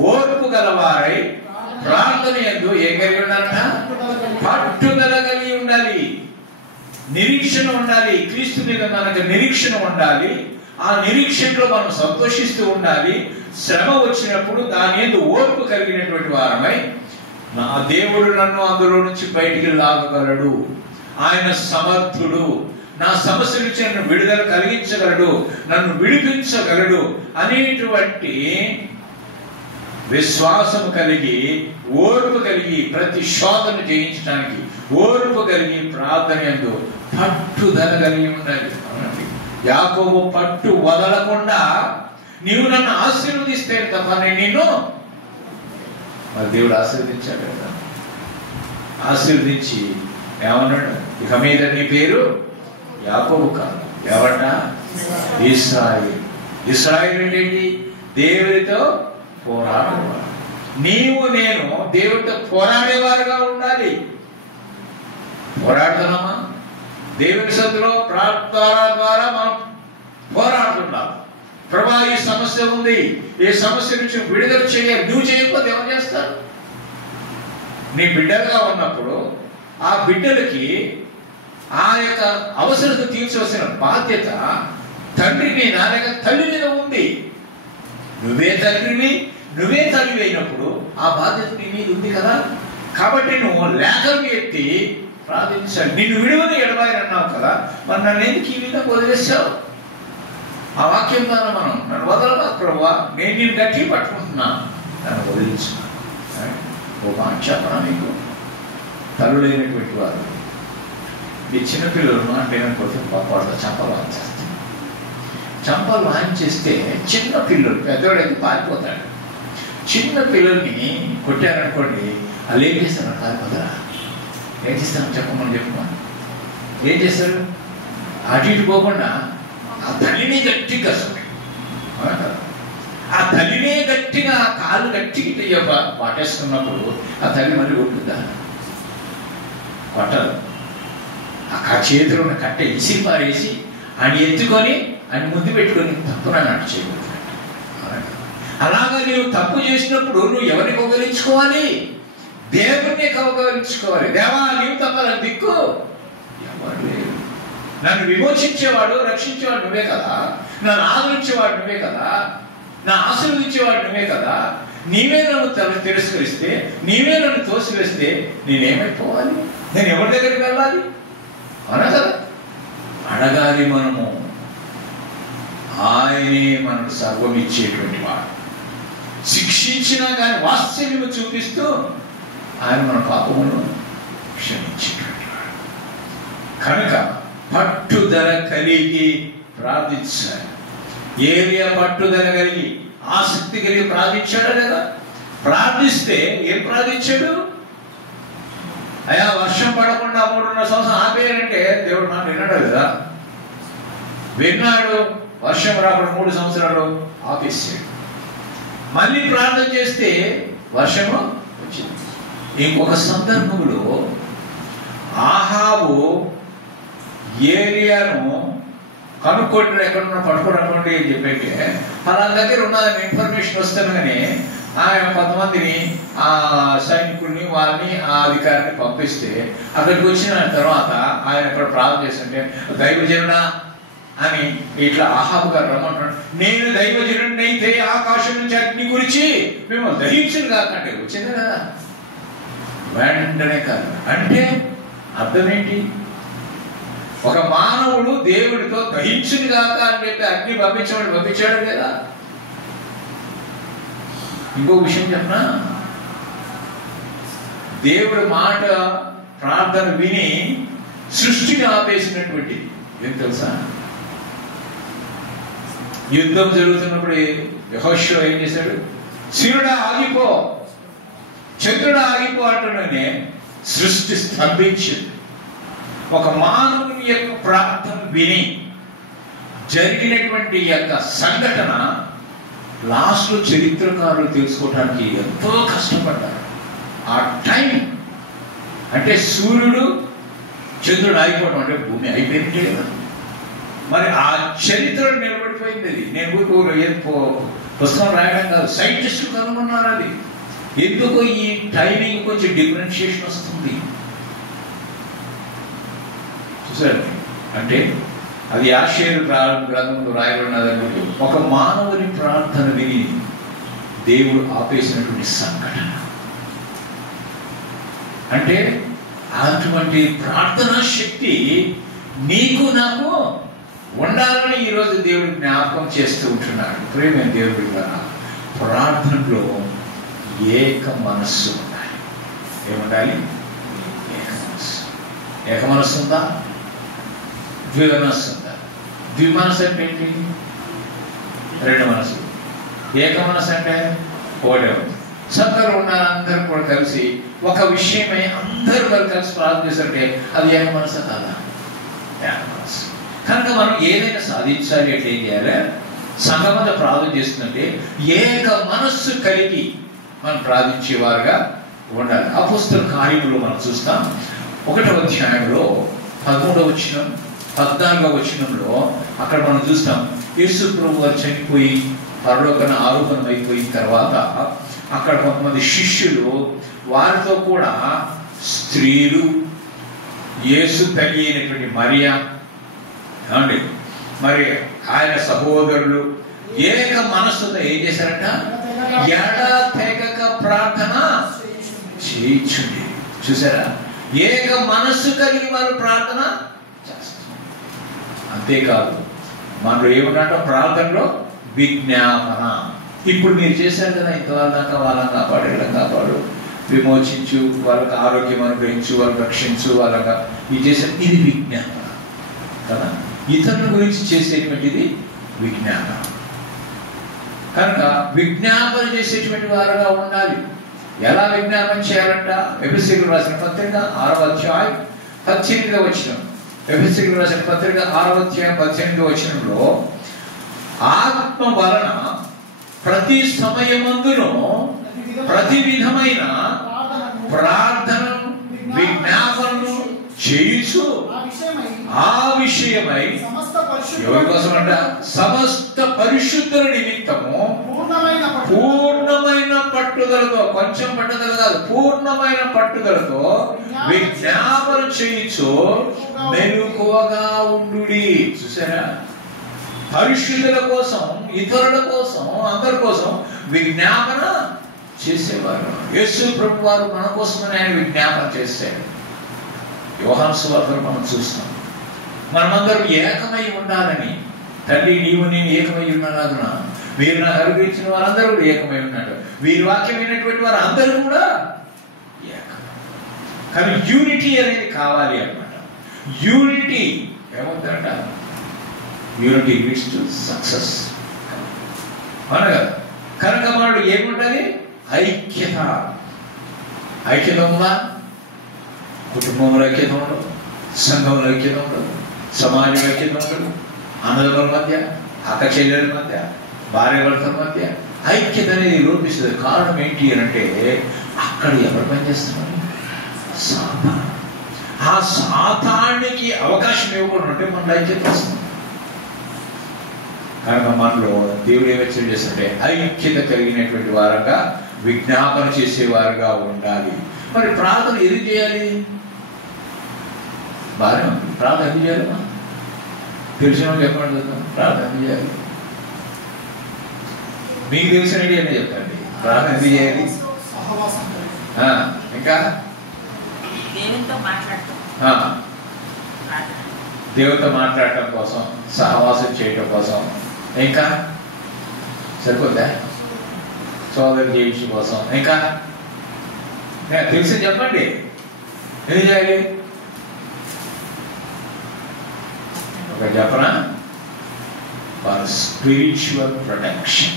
ఓర్పు గలవారై ప్రార్థన యందు ఏం కలిగి ఉండాలంట? పట్టుదల కలిగి ఉండాలి, నిరీక్షణ ఉండాలి. క్రీస్తు మీద మనకు నిరీక్షణ ఉండాలి. ఆ నిరీక్షణలో మనం సంతోషిస్తూ ఉండాలి. శ్రమ వచ్చినప్పుడు దాని యందు ఓర్పు కలిగినటువంటి వారమై నా దేవుడు నన్ను అందులో నుంచి బయటికి లాగగలడు, ఆయన సమర్థుడు, నా సమస్య నుంచి నన్ను విడుదల కలిగించగలడు, నన్ను విడిపించగలడు అనేటువంటి విశ్వాసం కలిగి, ఓర్పు కలిగి, ప్రతి శోధన జయించడానికి ఓర్పు కలిగి ప్రార్థన యందు పట్టుదల కలిగి ఉండాలి. యాకోబు పట్టు వదలకుండా నీవు నన్ను ఆశీర్వదిస్తే తప్ప నేను నిన్ను, మరి దేవుడు ఆశీర్వదించాడు కదా. ఆశీర్వదించి ఏమన్నాడు? ఇక మీద నీ పేరు యాకోబు కాదు, ఎవట? ఇశ్రాయేలు. ఇశ్రాయేలు ఏంటి? దేవుడితో పోరాడేవారు. నీవు నేను దేవుడితో పోరాడేవారుగా ఉండాలి. పోరాడుతున్నామా? దేవుని సన్నిధిలో ప్రార్థన ద్వారా మనం పోరాడుతున్నాం. ప్రభా ఈ సమస్య ఉంది, ఈ సమస్య నుంచి విడుదల చేయాలి. నువ్వు చేయకపోతే ఎవరు చేస్తారు? నీ బిడ్డలుగా ఉన్నప్పుడు ఆ బిడ్డలకి ఆ యొక్క అవసరత తీర్చవలసిన బాధ్యత తండ్రి మీద లేక తల్లి మీద ఉంది. నువ్వే తండ్రివి, నువ్వే తల్లి అయినప్పుడు ఆ బాధ్యత నీ మీద ఉంది కదా. కాబట్టి నువ్వు లేఖలు ఎత్తి ప్రార్థించాలి. నిన్ను విడువని ఎడబాయని అన్నావు కదా, మరి నన్ను ఎందుకు ఈ విధంగా వదిలేసావు? ఆ వాక్యం ద్వారా మనం నన్ను వదలవా ప్రభువా, నేను నేను గట్టి పట్టుకుంటున్నా, నన్ను వదిలించు. ఓ మాట చెప్పనా మీకు, తల్లులైనటువంటి వారు మీ చిన్నపిల్లలను అంటే కొంచెం పొరపాటుగా చంపలు వాయించేస్తాను. చంపలు వాయించేస్తే చిన్న పిల్లలు, పెద్దవాడైతే పారిపోతాడు. చిన్న పిల్లల్ని కొట్టారనుకోండి, వాళ్ళు ఏం చేస్తారు? పారిపోతారా? ఏం చేస్తాను చెప్పమని చెప్పుకోండి. ఏం చేస్తారు? అటు ఇటు పోకుండా ఆ తల్లిని గట్టిగా ఆ తల్లినే గట్టిగా కాళ్ళు గట్టిగా పాటేసుకున్నప్పుడు ఆ తల్లి మళ్ళీ కొట్టుద్దా? కొట్టదు. ఆ చేతిలో ఉన్న కట్టె ఇసిరి పారేసి అని ఎత్తుకొని అని ముందు పెట్టుకొని తప్పున అన్నట్టు చేయబోతున్నట్టు. అలాగా నువ్వు తప్పు చేసినప్పుడు నువ్వు ఎవరిని కౌగలించుకోవాలి? దేవుడిని కౌగలించుకోవాలి. దేవా నీవు తప్ప నాకు దిక్కు ఎవరు లేరు. నన్ను విమోచించేవాడు, రక్షించేవాడు నువ్వే కదా, నన్ను ఆదరించేవాడు నువ్వే కదా, నా ఆశీర్వదించేవాడు నువ్వే కదా. నీవే నన్ను తిరస్కరిస్తే, నీవే నన్ను తోసివేస్తే నేనేమైపోవాలి? నేను ఎవరి దగ్గరికి వెళ్ళాలి? అవునా కదా? అడగాలి మనము. ఆయనే మనకు సర్వం ఇచ్చేటువంటి వాడు. శిక్షించినా కానీ వాత్సల్యము చూపిస్తూ ఆయన మన పాపమును క్షమించేటువంటి వాడు. కనుక పట్టుదల కలిగి ప్రార్థించాలి. ఏలియా పట్టుదల కలిగి ఆసక్తి కలిగి ప్రార్థించాడా లేదా? ప్రార్థిస్తే ఏం ప్రార్థించాడు? అయ్యా వర్షం పడకుండా 3.5 సంవత్సరం ఆపేయాలంటే దేవుడు మాట విన్నాడు కదా. విన్నాడు. వర్షం రాకుండా 3 సంవత్సరాలు ఆపేసాడు. మళ్ళీ ప్రార్థన చేస్తే వర్షము వచ్చింది. ఇంకొక సందర్భంలో ఆహాబు ఏలియాను కనుక్కోండి, ఎక్కడున్నా పట్టుకోరనుకోండి అని చెప్పేకే అలా దగ్గర ఉన్నదని ఇన్ఫర్మేషన్ వస్తాను. కానీ ఆయన కొంతమందిని ఆ సైనికుల్ని వాళ్ళని ఆ అధికారిని పంపిస్తే అక్కడికి వచ్చిన తర్వాత ఆయన ఇక్కడ ప్రార్థన చేస్తుంటే దైవజనుడా అని ఇట్లా ఆహాబు గారు రమ్మంటున్నాడు. నేను దైవజనుడిని అయితే ఆకాశం నుంచి అగ్ని గురించి మేము దహించను కాకంటే వచ్చింది కదా. వెంటనే కాదు అంటే అర్థం ఏంటి? ఒక మానవుడు దేవుడితో దహించుని కాక అని చెప్పి అగ్ని పంపించాడు లేదా? ఇంకో విషయం చెప్పనా, దేవుడి మాట ప్రార్థన విని సృష్టిని ఆపేసినటువంటి ఏం తెలుసా? యుద్ధం జరుగుతున్నప్పుడు యెహోషువ ఏం చేశాడు? సూర్యుడా ఆగిపో, చంద్రుడా ఆగిపో అంటూనే సృష్టి స్తంభించింది. ఒక మానవుని యొక్క ప్రార్థన విని జరిగినటువంటి యొక్క సంఘటన లాస్ట్లో చరిత్రకారులు తెలుసుకోవడానికి ఎంతో కష్టపడ్డారు. ఆ టైం అంటే సూర్యుడు చంద్రుడు ఆగిపోవడం అంటే భూమి అయిపోయింది కదా. మరి ఆ చరిత్ర నిలబడిపోయింది. అది నేను పుస్తకం రాయడం కాదు, సైంటిస్టులు కనుగొన్నారు అది. ఎందుకో ఈ టైమింగ్ కొంచెం డిఫరెన్షియేషన్ వస్తుంది చూసారు. అంటే అది ఆశీర్ గ్రంథంలో రాయబడినది. ఒక మానవుని ప్రార్థన విని దేవుడు ఆపేసినటువంటి సంఘటన. అంటే అటువంటి ప్రార్థనా శక్తి నీకు నాకు ఉండాలని ఈరోజు దేవుడు జ్ఞాపకం చేస్తూ ఉంటున్నాడు. ప్రేమ దేవుడి ద్వారా ప్రార్థనలో ఏక మనస్సు ఉండాలి. ఏముండాలి? ఏక మనస్సు. ఏక మనస్సు ఉందా? ద్విమనస్సు ఉందా? ద్విమనస్సు అంటే ఏంటి? 2 మనస్సు. ఏక మనస్సు అంటే ఒకటే ఉంది. సత్తరు ఉన్న అందరూ కూడా కలిసి ఒక విషయమై అందరూ కలిసి ప్రార్థన చేస్తుంటే అది ఏక మనస్సు కాదా? ఏక మనస్సు. కనుక మనం ఏదైనా సాధించాలి అంటే ఏం చేయాలి? సంఘమంతా ప్రార్థన చేస్తుందంటే ఏక మనస్సు కలిగి మనం ప్రార్థించేవారుగా ఉండాలి. అపోస్తల కార్యములు మనం చూస్తాం. 1వ అధ్యాయంలో 13వ వచనం 14వ వచనంలో అక్కడ మనం చూస్తాం. యేసు ప్రభు వారు చనిపోయి పరలోకన ఆరోహణం అయిపోయిన తర్వాత అక్కడ కొంతమంది శిష్యులు, వారితో కూడా స్త్రీలు, యేసు తల్లి అయినటువంటి మరియా అండి, మరి ఆయన సహోదరులు ఏక మనస్సుతో ఏం చేశారంట? ఎడతెగక ప్రార్థన చేయించుండి. చూసారా, ఏక మనస్సు కలిగి వారు ప్రార్థన చేస్తారు. అంతేకాదు మనలో ఏమన్నట్టు ప్రార్థనలో విజ్ఞాపన. ఇప్పుడు మీరు చేశారు కదా, ఇంతవరకు దాకా వాళ్ళని కాపాడు, ఇలా కాపాడు, విమోచించు, వాళ్ళకి ఆరోగ్యం అనుగ్రహించు, వాళ్ళకి రక్షించు, వాళ్ళకి ఇది చేసే, ఇది విజ్ఞాపన కదా. ఇతరుల గురించి చేసేటువంటిది విజ్ఞాపన. కనుక విజ్ఞాపన చేసేటువంటి వారుగా ఉండాలి. ఎలా విజ్ఞాపన చేయాలంట? ఎఫెసీయులకు రాసిన పత్రిక 6వ అధ్యాయం 18వ వచనం. ఎఫెసీయులకు రాసిన పత్రిక 6వ అధ్యాయం 18వ వచనంలో, ఆత్మ వలన ప్రతి సమయమందును ప్రతి విధమైన ప్రార్థనను విజ్ఞాపనను చేయుచు ఆ విషయమై ఎవరి కోసం అంట? సమస్త పరిశుద్ధుల నిమిత్తము పూర్ణమైన పట్టుదలతో, కొంచెం పట్టుదల కాదు, పూర్ణమైన పట్టుదలతో విజ్ఞాపన చేయుచు మెలకువగా ఉండుడి. చూసారా, పరిశుద్ధుల కోసం, ఇతరుల కోసం, అందరి కోసం విజ్ఞాపన చేసేవారు. యేసు ప్రభు వారు మన కోసమని ఆయన విజ్ఞాపన చేశాడు. యోహాను సువార్తలో మనం చూస్తాం, మనమందరం ఏకమై ఉండాలని. తండ్రి నీవు నేను ఏకమై ఉన్నారాధన, మీరు నాకు అనుగ్రహించిన వారందరూ కూడా ఏకమై ఉన్నాడు. వీరి వాక్యం అయినటువంటి వారు అందరూ కూడా ఏకం. కానీ యూనిటీ అనేది కావాలి అన్నమాట. యూనిటీ ఏమవుతుందంట? Unity leads to success. అవును కదా. కనుక మనలో ఏముంటుంది? ఐక్యత. ఐక్యత ఉందా? కుటుంబంలో ఐక్యత ఉండదు, సంఘంలో ఐక్యత ఉండదు, సమాజం ఐక్యత ఉండదు, అన్నదమ్ముల మధ్య, అక్క చెల్లెల మధ్య, భార్య భర్తల మధ్య ఐక్యత అనేది లోపిస్తుంది. కారణం ఏంటి అని అంటే, అక్కడ ఎవరు పనిచేస్తున్నారు? సాతాను. ఆ సాతానికి అవకాశం ఇవ్వకుండా ఉంటే మన ఐక్యత వస్తుంది. కనుక మనలో దేవుడు ఏం హెచ్చరిక చేస్తుంటే, ఐక్యత కలిగినటువంటి వారుగా, విజ్ఞాపన చేసేవారుగా ఉండాలి. మరి ప్రార్థన ఎందుకు చేయాలి? బాగానే ఉంది. ప్రార్థన ఎందుకు చేయాలమ్మా? తెలిసిన వాళ్ళు చెప్పండి. ప్రార్థన ఎందుకు చేయాలి? మీకు తెలిసినవి అని చెప్తాండి. ప్రార్థన ఎందుకు చేయాలి? ఇంకా దేవుడితో మాట్లాడటం కోసం, సహవాసం చేయటం కోసం. ఇంకా సరిపోద్దా? సోదరు జీవించడం కోసం. ఇంకా తెలిసి చెప్పండి. ఏం చేయాలి? ఒక చెప్పనా? ఫర్ స్పిరిచువల్ ప్రొటెక్షన్,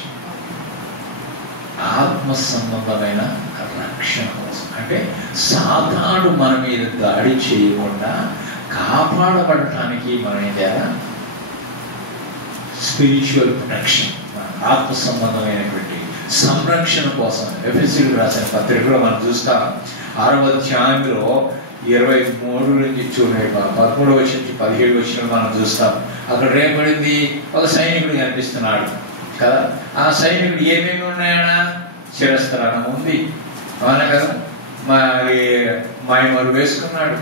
ఆత్మ సంబంధమైన రక్షణ కోసం. అంటే సాతాను మన మీద దాడి చేయకుండా కాపాడబడటానికి మనం ఏం చేయాలి? స్పిరిచువల్ ప్రొటెక్షన్, ఆత్మ సంబంధమైనటువంటి సంరక్షణ కోసం. ఎఫెసీయులకు రాసిన పత్రికలో మనం చూస్తాం 6వ అధ్యాయంలో 23 నుంచి 13వ వచనం నుంచి 17వ వచనం మనం చూస్తాం. అక్కడ ఏర్పడింది, ఒక సైనికుడు కనిపిస్తున్నాడు కదా. ఆ సైనికుడు ఏమేమి ఉన్నాయన్నా? శిరస్త్రాణం ఉంది, అవునా కదా. మరి మైమరు వేసుకున్నాడు.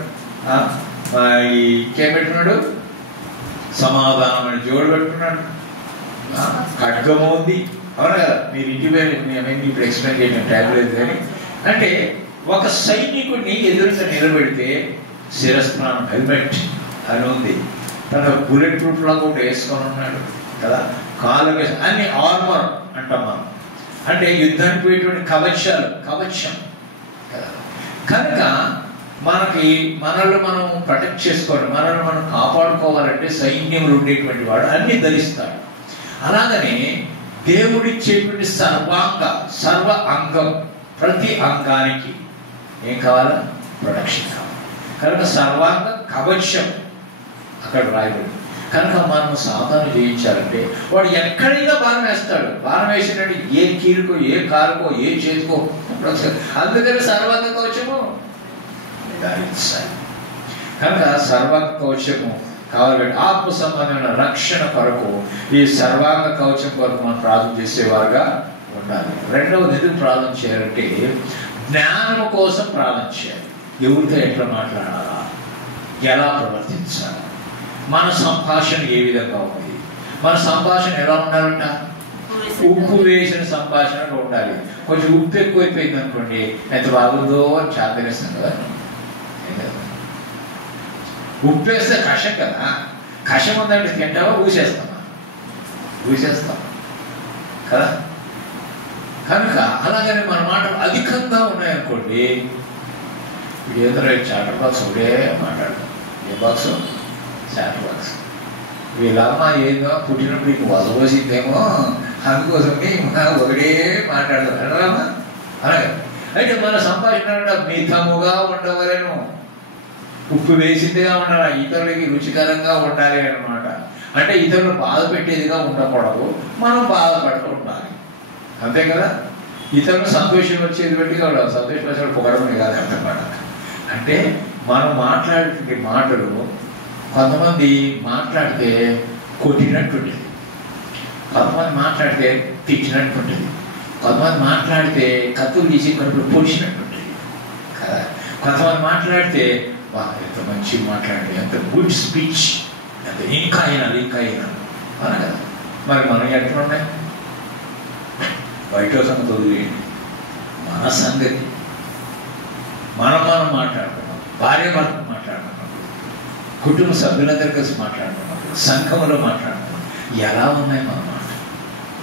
ఇంకేం పెట్టుకున్నాడు? సమాధానం అని జోడు పెట్టుకున్నాడు. ఖడ్గము ఉంది, అవునా కదా. మీరు ఇంటి పేరు ఇప్పుడు ఎక్స్ప్లెయిన్ చేయడం టైం లేదు. కానీ అంటే ఒక సైనికుడిని ఎదురుగా నిలబెడితే శిరస్త్రాణం, హెల్మెట్ అని ఉంది. తన బుల్లెట్ ప్రూఫ్ లాగా కూడా వేసుకొని ఉన్నాడు కదా. కాళ్ళ వేసి అన్ని ఆర్మర్ అంటాం మనం. అంటే యుద్ధానికి పోయేటువంటి కవచాలు, కవచం కదా. కనుక మనల్ని మనం ప్రొటెక్ట్ చేసుకోవాలి, మనల్ని మనం కాపాడుకోవాలంటే సైన్యంలో ఉండేటువంటి వాడు అన్ని ధరిస్తాడు. అలాగనే దేవుడిచ్చేటువంటి సర్వ అంగం, ప్రతి అంగానికి ఏం కావాలా? ప్రొటెక్షన్ కావాలి. కనుక సర్వాంగ కవచం అక్కడ రాయబడి. కనుక మనం సాధన చేయించాలంటే వాడు ఎక్కడైనా బాణం వేస్తాడు. బాణం వేసినట్టు ఏ కీలుకో, ఏ కాలుకో, ఏ చేతికో. అందుకని సర్వాంగ కవచము ధరించాలి. కనుక సర్వాంగ కవచము కావాలి. ఆత్మ సంబంధమైన రక్షణ కొరకు ఈ సర్వాంగ కవచం కొరకు మనం ప్రార్థన చేసేవారుగా ఉండాలి. రెండవది ఎందుకు ప్రార్థన చేయాలంటే, జ్ఞానం కోసం ప్రార్థన చేయాలి. ఎవరితో ఎట్లా మాట్లాడాలా, ఎలా ప్రవర్తించాలి, మన సంభాషణ ఏ విధంగా ఉంది, మన సంభాషణ ఎలా ఉండాలంట? ఉప్పు వేసిన సంభాషణ ఉండాలి. కొంచెం ఉప్పు ఎక్కువైపోయింది అనుకోండి, ఎంత బాగుందో అని చాదరిస్తాం కదా. ఉప్పు వేస్తే కషం కదా, కషం ఉందంటే తింటావా, ఊసేస్తాం కదా. కనుక అలాగని మన మాటలు అధికంగా ఉన్నాయనుకోండి, ఏదో చాటర్ బాక్స్ ఒకటే మాట్లాడతాం. ఏ బాక్స్? Chatter box. వీళ్ళమ్మ ఏదో పుట్టినప్పుడు నీకు వదవసిందేమో, అందుకోసమే ఒకటే మాట్లాడతారు అమ్మా. అలాగే అయితే మన సంభాషణ మితముగా ఉండవలను, ఉప్పు వేసిందిగా ఉండాలి, ఇతరులకి రుచికరంగా ఉండాలి అన్నమాట. అంటే ఇతరులు బాధ పెట్టేదిగా ఉండకూడదు, మనం బాధపడుతూ ఉండాలి, అంతే కదా. ఇతరులు సంతోషం వచ్చేది బట్టి కూడా సంతోషం వచ్చేది పొగడమని కాదు అన్నమాట. అంటే మనం మాట్లాడే మాటలు కొంతమంది మాట్లాడితే కొట్టినట్టుంటుంది, కొంతమంది మాట్లాడితే తిట్టినట్టుంటుంది, కొంతమంది మాట్లాడితే కత్తులు తీసి కడుపులో పొడిచినట్టుంటుంది కదా. కొంతమంది మాట్లాడితే వా ఎంత మంచి మాట్లాడి, ఎంత గుడ్ స్పీచ్, ఎంత ఇంకా అయినాలి అన కదా. మరి మనం ఎట్లా ఉన్నాయి? బయట సంగతి వదిలేయండి, మన సంగతి మనం మాట్లాడుకున్నాం, భార్య భర్త మాట్లాడుకున్నాం, కుటుంబ సభ్యులందరూ కలిసి మాట్లాడుకున్నాం, సంఘంలో మాట్లాడుకున్నాం, ఎలా ఉన్నాయి మన మాట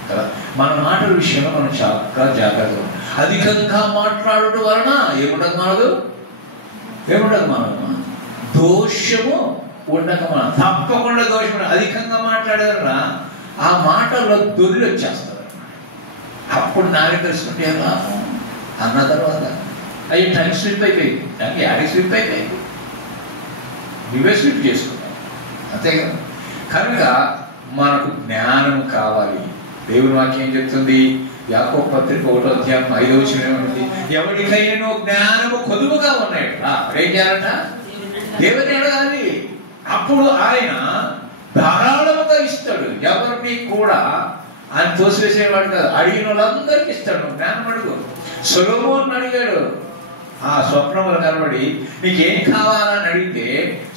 కదా. మన మాటల విషయంలో మనం చాలా జాగ్రత్తగా ఉన్నాం. అధికంగా మాట్లాడటం వలన ఏముండదు మనము దోషము ఉండక మనం తప్పకుండా దోషం. అధికంగా మాట్లాడారన్నా ఆ మాటల్లో దొరికి వచ్చేస్తుంది అన్నమాట. అప్పుడు నాకే తెలుసుకుంటే ఎలా అన్న తర్వాత అవి టైం స్లిప్ అయిపోయింది, దానికి యాడికి స్లిప్ అయిపోయింది, నువ్వే స్లిప్ చేసుకున్నావు, అంతే కదా. కనుక మనకు జ్ఞానం కావాలి. దేవుని వాక్యం ఏం చెప్తుంది? యాకోబు పత్రిక 1వ అధ్యాయం 5వ వచనం ఏమంటుంది? ఎవరికైనా జ్ఞానము కొదువుగా ఉన్నాడు, ఏం చేయాలట? దేవుని అడగాలి, అప్పుడు ఆయన ధారాళముగా ఇస్తాడు. ఎవరిని కూడా ఆయన తోసివేసేవాడు కాదు, అడిగిన వాళ్ళందరికీ ఇస్తాడు. జ్ఞానం అడుగు. సొలొమోను అడిగాడు, ఆ స్వప్నములు కనబడి నీకేం కావాలని అడిగితే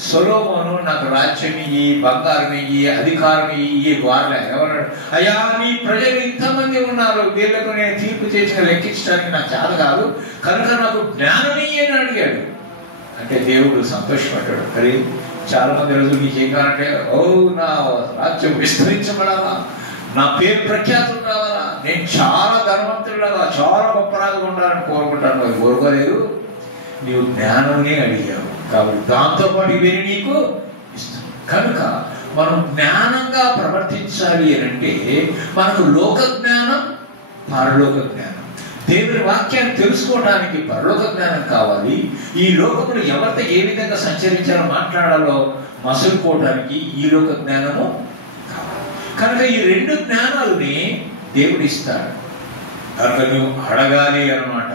సొలొమోను నాకు రాజ్యం ఇయ్యి, బంగారం ఇయ్యి, అధికారం ఇయ్యి వారలే. ఎవరు? అయ్యా నీ ప్రజలు ఇంతమంది ఉన్నారు, వీళ్ళకు నేను తీర్పు చేసిన లెక్కించడానికి నాకు చాలా కాదు, కనుక నాకు జ్ఞానం ఇయ్యి అని అడిగాడు. అంటే దేవుడు సంతోషపడ్డాడు. మరి చాలా మంది రోజులు నీకేం కావాలంటే, ఓ నా రాజ్యం విస్తరించబడాలా, నా పేరు ప్రఖ్యాతులు కావాలా, నేను చాలా ధనవంతుడులాగా చాలా గొప్పలాగా ఉండాలని కోరుకుంటాను. అది కోరుకోలేదు, నీవు జ్ఞానమునే అడిగావు కాబట్టి దాంతోపాటు ఇవన్నీ నీకు ఇస్తాను. కనుక మనం జ్ఞానంగా ప్రవర్తించాలి అని అంటే మనకు లోక జ్ఞానం, పరలోక జ్ఞానం. దేవుని వాక్యాన్ని తెలుసుకోవడానికి పరలోక జ్ఞానం కావాలి. ఈ లోకంలో ఎవరితో ఏ విధంగా సంచరించాలో మాట్లాడాలో మసులుకోవడానికి ఈ లోక జ్ఞానము కావాలి. కనుక ఈ రెండు జ్ఞానాలని దేవుడు ఇస్తాడు. కనుక నువ్వు అడగాలి అన్నమాట,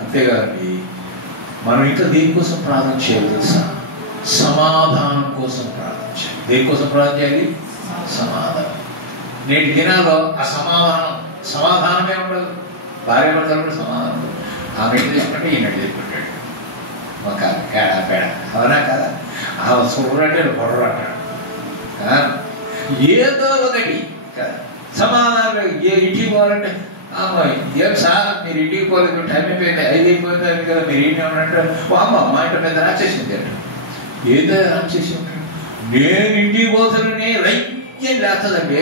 అంతేగాని మనం ఇంకా దేనికోసం ప్రార్థన చేయాలి తెలుసా? సమాధానం కోసం ప్రార్థన చేయాలి. దేనికోసం ప్రార్థన చేయాలి? సమాధానం. నేటి దినాల్లో ఆ సమాధానమే ఉండదు. భార్య భర్తలు కూడా సమాధానం. ఆమె ఎటు చెప్పుకుంటే ఈయనట్టు చెప్పుకుంటాడు, ఒక పేడ అవునా కదా. ఆ చూడంటే బొర్ర అంటాడు, ఏదో ఒకటి సమాధానం. ఇంటికి పోవాలంటే ఏం సార్ మీరు ఇంటికి పోలేదు, టైం అయిపోయింది, 5 అయిపోయింది కదా, మీరు ఏంటి ఉన్నట్టు అమ్మ మా ఇంటి మీద రాసేసింది అంట. ఏదో రాసేసి ఉంటాడు. నేను ఇంటికి పోతానని రయ్యం లేస్తుందండి.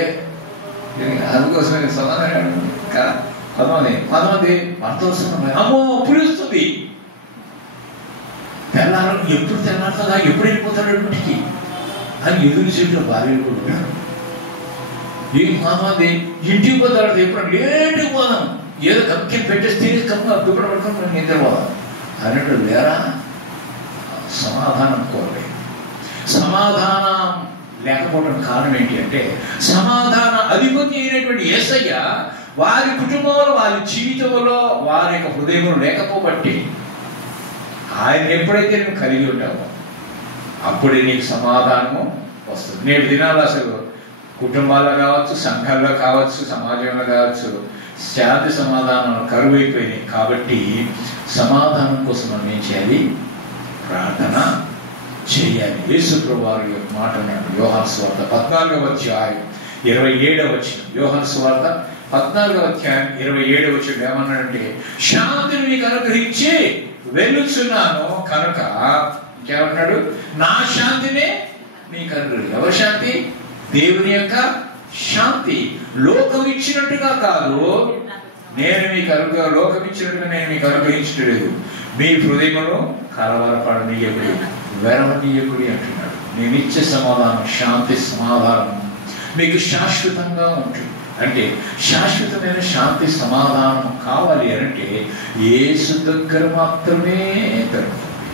అందుకోసం సమాధానం కదా. కొంతమంది భర్త వస్తున్నా అమ్మో పులుస్తుంది, తెల్లారు ఎప్పుడు తెల్లారుతుందా, ఎప్పుడు వెళ్ళిపోతాడు ఇంటికి అని ఎదురు చేయడం భార్యలు కూడా ఉంటారు. కొంతమంది ఇంటికి పోతాడు, ఎప్పుడు లేటుకు పోదాం, ఏదో కక్కి పెట్టేసి తిరిగి కమ్మ దుప్పట పడుకొని నిద్రపోదాం అన్నట్టు లేరా? సమాధానం కోరలేదు. సమాధానం లేకపోవడం కారణం ఏంటి అంటే, సమాధాన అధిపతి అయినటువంటి యేసయ్య వారి కుటుంబంలో, వారి జీవితంలో, వారి యొక్క హృదయంలో లేకపోబట్టి ఆయన ఎప్పుడైతే నువ్వు కలిగి ఉంటావో అప్పుడే నీకు సమాధానము వస్తుంది. నేటి దినాలు అసలు కుటుంబాల్లో కావచ్చు, సంఘాల్లో కావచ్చు, సమాజంలో కావచ్చు, శాంతి సమాధానం కరువైపోయినాయి. కాబట్టి సమాధానం కోసం మనం ఏం చేయాలి? ప్రార్థన చేయాలి. యేసు ప్రభువు వారి మాట అన్నాడు యోహాను సువార్త 14వ అధ్యాయం 27వ వచనం. యోహాను సువార్త 14వ అధ్యాయం 27వ వచనం ఏమన్నాడంటే, శాంతిని మీకు అనుగ్రహించి వెళ్ళుచున్నాను కనుక ఇంకేమన్నాడు, నా శాంతినే మీకు అనుగ్రహం. ఎవరి శాంతి? దేవుని యొక్క శాంతి. లోకం ఇచ్చినట్టుగా కాదు, నేను మీకు లోకం ఇచ్చినట్టుగా నేను మీకు అనుగ్రహించలేదు. మీ హృదయమును కలవరపడనీయకుడి, వెరవనీయకుడి అంటున్నాడు. నేను ఇచ్చే సమాధానం, శాంతి సమాధానం మీకు శాశ్వతంగా ఉంటుంది. అంటే శాశ్వతమైన శాంతి సమాధానం కావాలి అంటే యేసు దగ్గర మాత్రమే దొరుకుతుంది,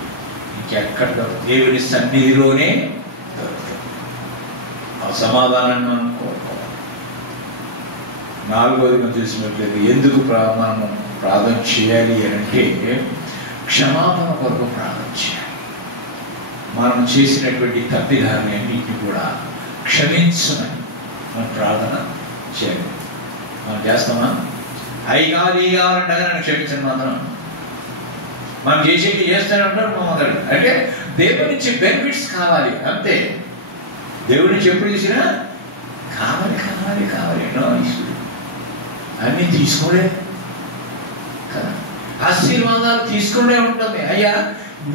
ఇంకెక్కడ దొరుకుతుంది? దేవుని సన్నిధిలోనే దొరుకుతుంది. ఆ సమాధానాన్ని మనం కోరుకోవాలి. 4వది మనం చూసినట్లయితే ఎందుకు మనం ప్రార్థన చేయాలి అంటే క్షమాపణ కొరకు ప్రార్థన చేయాలి. మనం చేసినటువంటి తప్పిదాన్ని అన్నింటినీ కూడా క్షమించమని మనం ప్రార్థన చేయాలి. మనం చేస్తామా? అవి కావాలి ఈ కావాలంటే నన్ను క్షమించండి మాత్రం మనం చేసేది చేస్తూనే ఉంటారు. మాట్లాడు అంటే దేవుడి నుంచి బెనిఫిట్స్ కావాలి అంతే. దేవుడి నుంచి ఎప్పుడు చూసినా కావాలి కావాలి కావాలి, ఎన్నో ఇష్యూలు అన్నీ తీసుకోలే కదా. ఆశీర్వాదాలు తీసుకునే ఉంటుంది. అయ్యా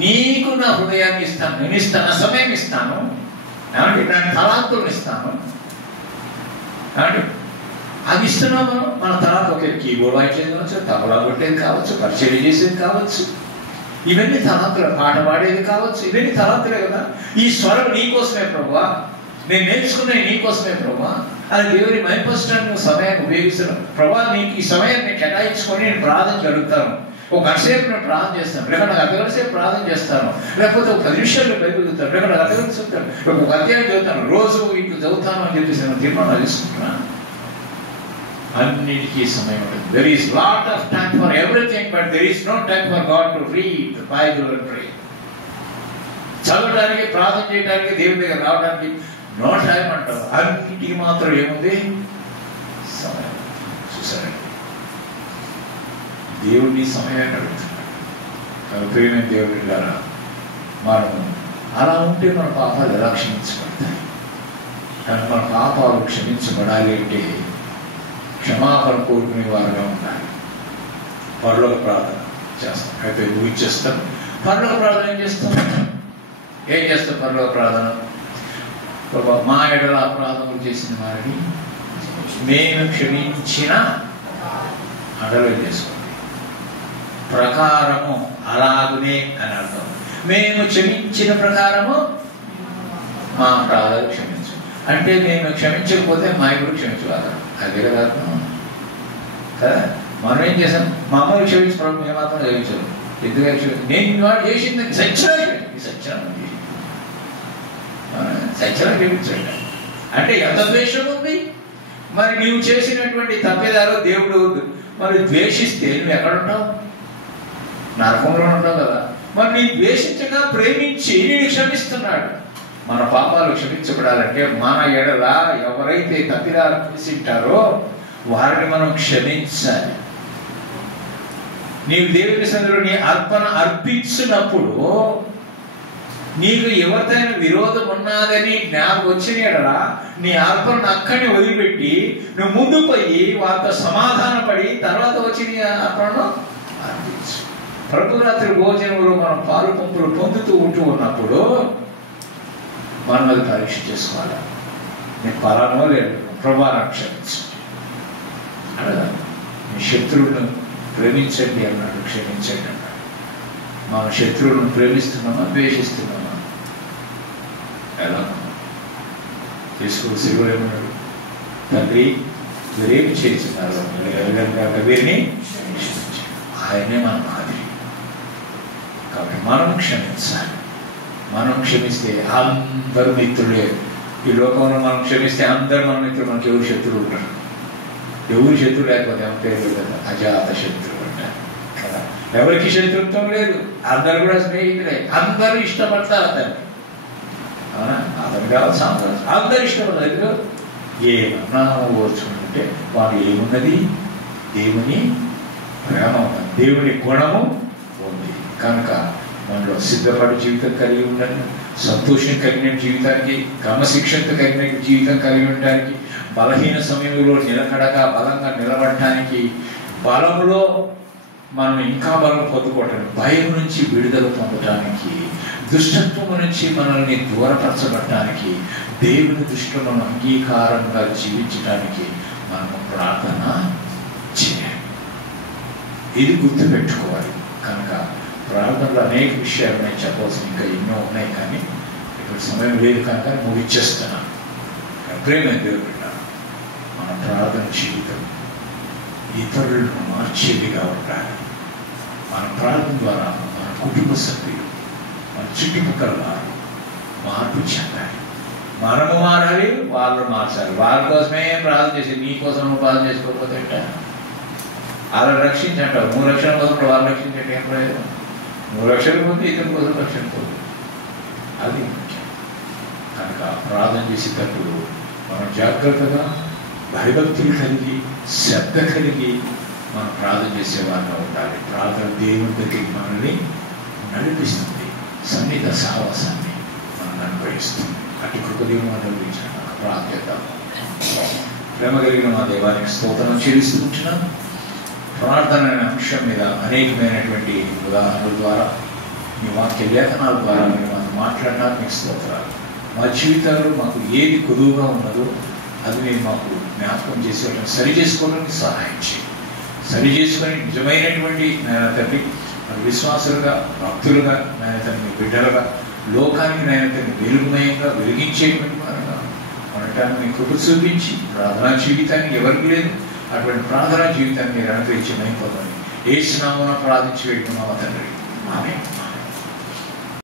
నీకు నా హృదయాన్ని ఇస్తాను, నేను ఇస్తాను, నా సమయం ఇస్తాను, ఏమంటే నా తలాంతులను ఇస్తాను అంటే అది ఇస్తున్నాము. మన తలాంత ఒకే కీబోర్డ్ వాయించేది కావచ్చు, తబలా కొట్టేది కావచ్చు, పరిచయం చేసేది కావచ్చు, ఇవన్నీ తలాంతులు, పాట పాడేది కావచ్చు, ఇవన్నీ తలాంతులే కదా. ఈ స్వరం నీకోసమే ప్రభువా, నేను నేర్చుకున్నది నీకోసమే ప్రభువా, అది దేవుని మైపరచడానికి నువ్వు సమయాన్ని ఉపయోగిస్తాను ప్రభా. నీకు ఈ సమయాన్ని కేటాయించుకొని నేను ప్రార్థన జరుగుతాను. ఒక గంటసేపు నేను ప్రార్థన చేస్తాను, లేకపోతే నాకు అర్ధగంట సేపు ప్రార్థన చేస్తాను, లేకపోతే ఒక 10 నిమిషాలు బైబిల్ చదువుతాను, లేకపోతే అర్ధగంట చదువుతాను, ఒక అధ్యాయం చదువుతాను, రోజు ఇంట్లో చదువుతాను అని చెప్పేసి నేను తీర్మానం తీసుకుంటున్నాను. అన్నిటికీ సమయం ఉంటుంది. There is lot of time for everything, but there is no time for God to read the Bible and pray. చదవడానికి, ప్రార్థన చేయడానికి, దేవుని దగ్గర రావడానికి నో టైం అంటారు. అన్నిటికీ మాత్రం ఏముంది? సమయం. చూసారండి, దేవుడిని సమయాన్ని అడుగుతున్నాడు. ప్రియమైన దేవుడి ద్వారా మనం అలా ఉంటే మన పాపాలు ఎలా క్షమించబడతాయి? కానీ మన పాపాలు క్షమించబడాలి అంటే క్షమాపణ కోరుకునే వారుగా ఉండాలి. పరలోక ప్రార్థన చేస్తాం, అయితే ఊహించేస్తాం. పరలోక ప్రార్థన ఏం చేస్తాం? పరలోక ప్రార్థన, మా ఎడల అపరాధములు చేసిన వారిని మేము క్షమించిన అడలు చేసుకోండి. ప్రకారము అలాగునే అని అర్థం. మేము క్షమించిన ప్రకారము మా అపరాధాలు క్షమించు అంటే మేము క్షమించకపోతే మా ఇప్పుడు క్షమించగలం. అదే కదా అర్థం కదా. మనం ఏం చేసాం? మా అమ్మని క్షమించుకోవడం మేము మాత్రం క్షమించాం. ఎందుకంటే క్షమించు, నేను వాడు చేసింది సత్యం క్షమించండి అంటే ఎంత ద్వేషం ఉంది? మరి నీవు చేసినటువంటి తప్పిదాలు దేవుడు మరి ద్వేషిస్తే నువ్వు ఎక్కడ ఉంటావు? నరకంలో ఉంటావు కదా. మరి నీ ద్వేషించగా ప్రేమించి నేను క్షమిస్తున్నాడు. మన పాపాలు క్షమించబడాలంటే మన ఎడల ఎవరైతే తప్పిదాలు చేసింటారో వారిని మనం క్షమించాలి. నీవు దేవుని సన్నిధిలో నీ అర్పణ అర్పించినప్పుడు నీకు ఎవరితోనైనా విరోధం ఉన్నదని జ్ఞాపకం వచ్చిన ఎడల నీ అర్పణ అక్కడిని వదిలిపెట్టి నువ్వు ముందు పోయి వారితో సమాధాన పడి తర్వాత వచ్చి నీ అర్పణను అర్పించు. ప్రభురాత్రి భోజనంలో మనం పాలు పంపులు పొందుతూ ఉంటూ ఉన్నప్పుడు మనం అది పరీక్ష చేసుకోవాలి. నేను పలానో లేదు, ప్రభావం క్షమించు అనగా మీ శత్రువులను ప్రేమించండి అన్నాడు, క్షమించండి అన్నాడు. మన శత్రువులను ప్రేమిస్తున్నామా, ద్వేషిస్తున్నామా? ఎలా తీసుకుని శివుడేమన్నాడు? తండ్రి వీరేమి చేస్తున్నారు, వీరిని ఆయనే మన మాదిరి. కాబట్టి మనం క్షమించాలి. మనం క్షమిస్తే అందరూ మిత్రులే. ఈ లోకంలో మనం క్షమిస్తే అందరూ మన మిత్రులు. మనకి ఎవరు శత్రువులు ఉంటారు? ఎవరు శత్రువు లేకపోతే ఏమో పేరు కదా, అజాత శత్రువు అంటారు కదా. ఎవరికి శత్రుత్వం లేదు, అందరు కూడా స్నేహితులే, అందరూ ఇష్టపడతారు అతన్ని. అవునా? అతను కావచ్చు, అందరూ ఇష్టపడతారు. ఏమన్నా ఓర్చుకుంటే వాడు ఏమున్నది? దేవుని ప్రేమ ఉన్నది, దేవుని గుణము ఉంది. కనుక మనలో సిద్ధపడి జీవితం కలిగి ఉండండి. సంతోషం కలిగిన జీవితానికి, క్రమశిక్షణ కలిగిన జీవితం కలిగి ఉండడానికి బలహీన సమయంలో నిలకడగా బలంగా నిలబడటానికి, బలములో మనం ఇంకా బలం పొందుకోవటానికి, భయం నుంచి విడుదల పొందటానికి, దుష్టత్వం నుంచి మనల్ని దూరపరచబడటానికి, దేవుని దృష్టిలో మనం అంగీకారంగా జీవించడానికి మనము ప్రార్థన చేయాలి. ఇది గుర్తుపెట్టుకోవాలి. కనుక ప్రార్థనలో అనేక విషయాలు నేను చెప్పవలసిన ఇంకా ఎన్నో ఉన్నాయి, కానీ ఇప్పుడు సమయం లేదు కనుక ముగిచ్చేస్తున్నాను. ప్రేమ దేవుడు, మన ప్రార్థన జీవితం ఇతరులను మార్చేదిగా ఉండాలి. మన ప్రార్థన ద్వారా మన కుటుంబ సభ్యులు, మన చుట్టుపక్కల వారు మార్పు చెందాలి. మనము మారాలి, వాళ్ళు మార్చాలి. వాళ్ళ కోసమే ప్రార్థన చేసి నీ కోసం నువ్వు ప్రార్థన చేసుకోకపోతే అలా రక్షించంటావు. 3 లక్షల కోసం వాళ్ళు రక్షించండి ఏం ప్రయోజనం? 3 లక్షల మంది ఇతరుల కోసం రక్షణ పోదు. అది ముఖ్యం. కనుక ప్రార్థన చేసేటప్పుడు మనం జాగ్రత్తగా భయభక్తులు కలిగి, శ్రద్ధ కలిగి మనం ప్రార్థన చేసేవారిగా ఉండాలి. ప్రార్థన దేవుని దగ్గరికి మనల్ని నడిపిస్తుంది, సన్నిధ సావాసాన్ని మనం అనుభవిస్తుంది. అటు కృపదేవుని అనుభవించిన ప్రార్థన. ప్రేమ కలిగిన మా దేవానికి స్తోత్రం చెల్లిస్తుంటున్నాం. ప్రార్థన అనే అంశం మీద అనేకమైనటువంటి ఉదాహరణల ద్వారా, మీ వాక్య లేఖనాల ద్వారా మీరు మాకు మాట్లాడినారు. మీకు స్తోత్రాలు. మా జీవితాల్లో మాకు ఏది కొదువుగా ఉన్నదో అది మీరు మాకు జ్ఞాపకం చేసి సరి చేసుకోవడానికి సహాయం చేయండి. సరి చేసుకొని నిజమైనటువంటి నాయన తండ్రి విశ్వాసులుగా, భక్తులుగా, నాయన తండ్రి బిడ్డలుగా, లోకానికి నాయన తండ్రి వెలుగుమయంగా వెలిగించేటువంటి వారుగా ఉండటానికి మీ కృప చూపించి, ప్రార్థనా జీవితాన్ని ఎవరికి లేదు అటువంటి ప్రార్థనా జీవితాన్ని మీరు అనుగ్రహించి మైపోతామని యేసు నామమున ప్రార్థించి పెట్టుకున్నాము తండ్రి. ఆమేన్.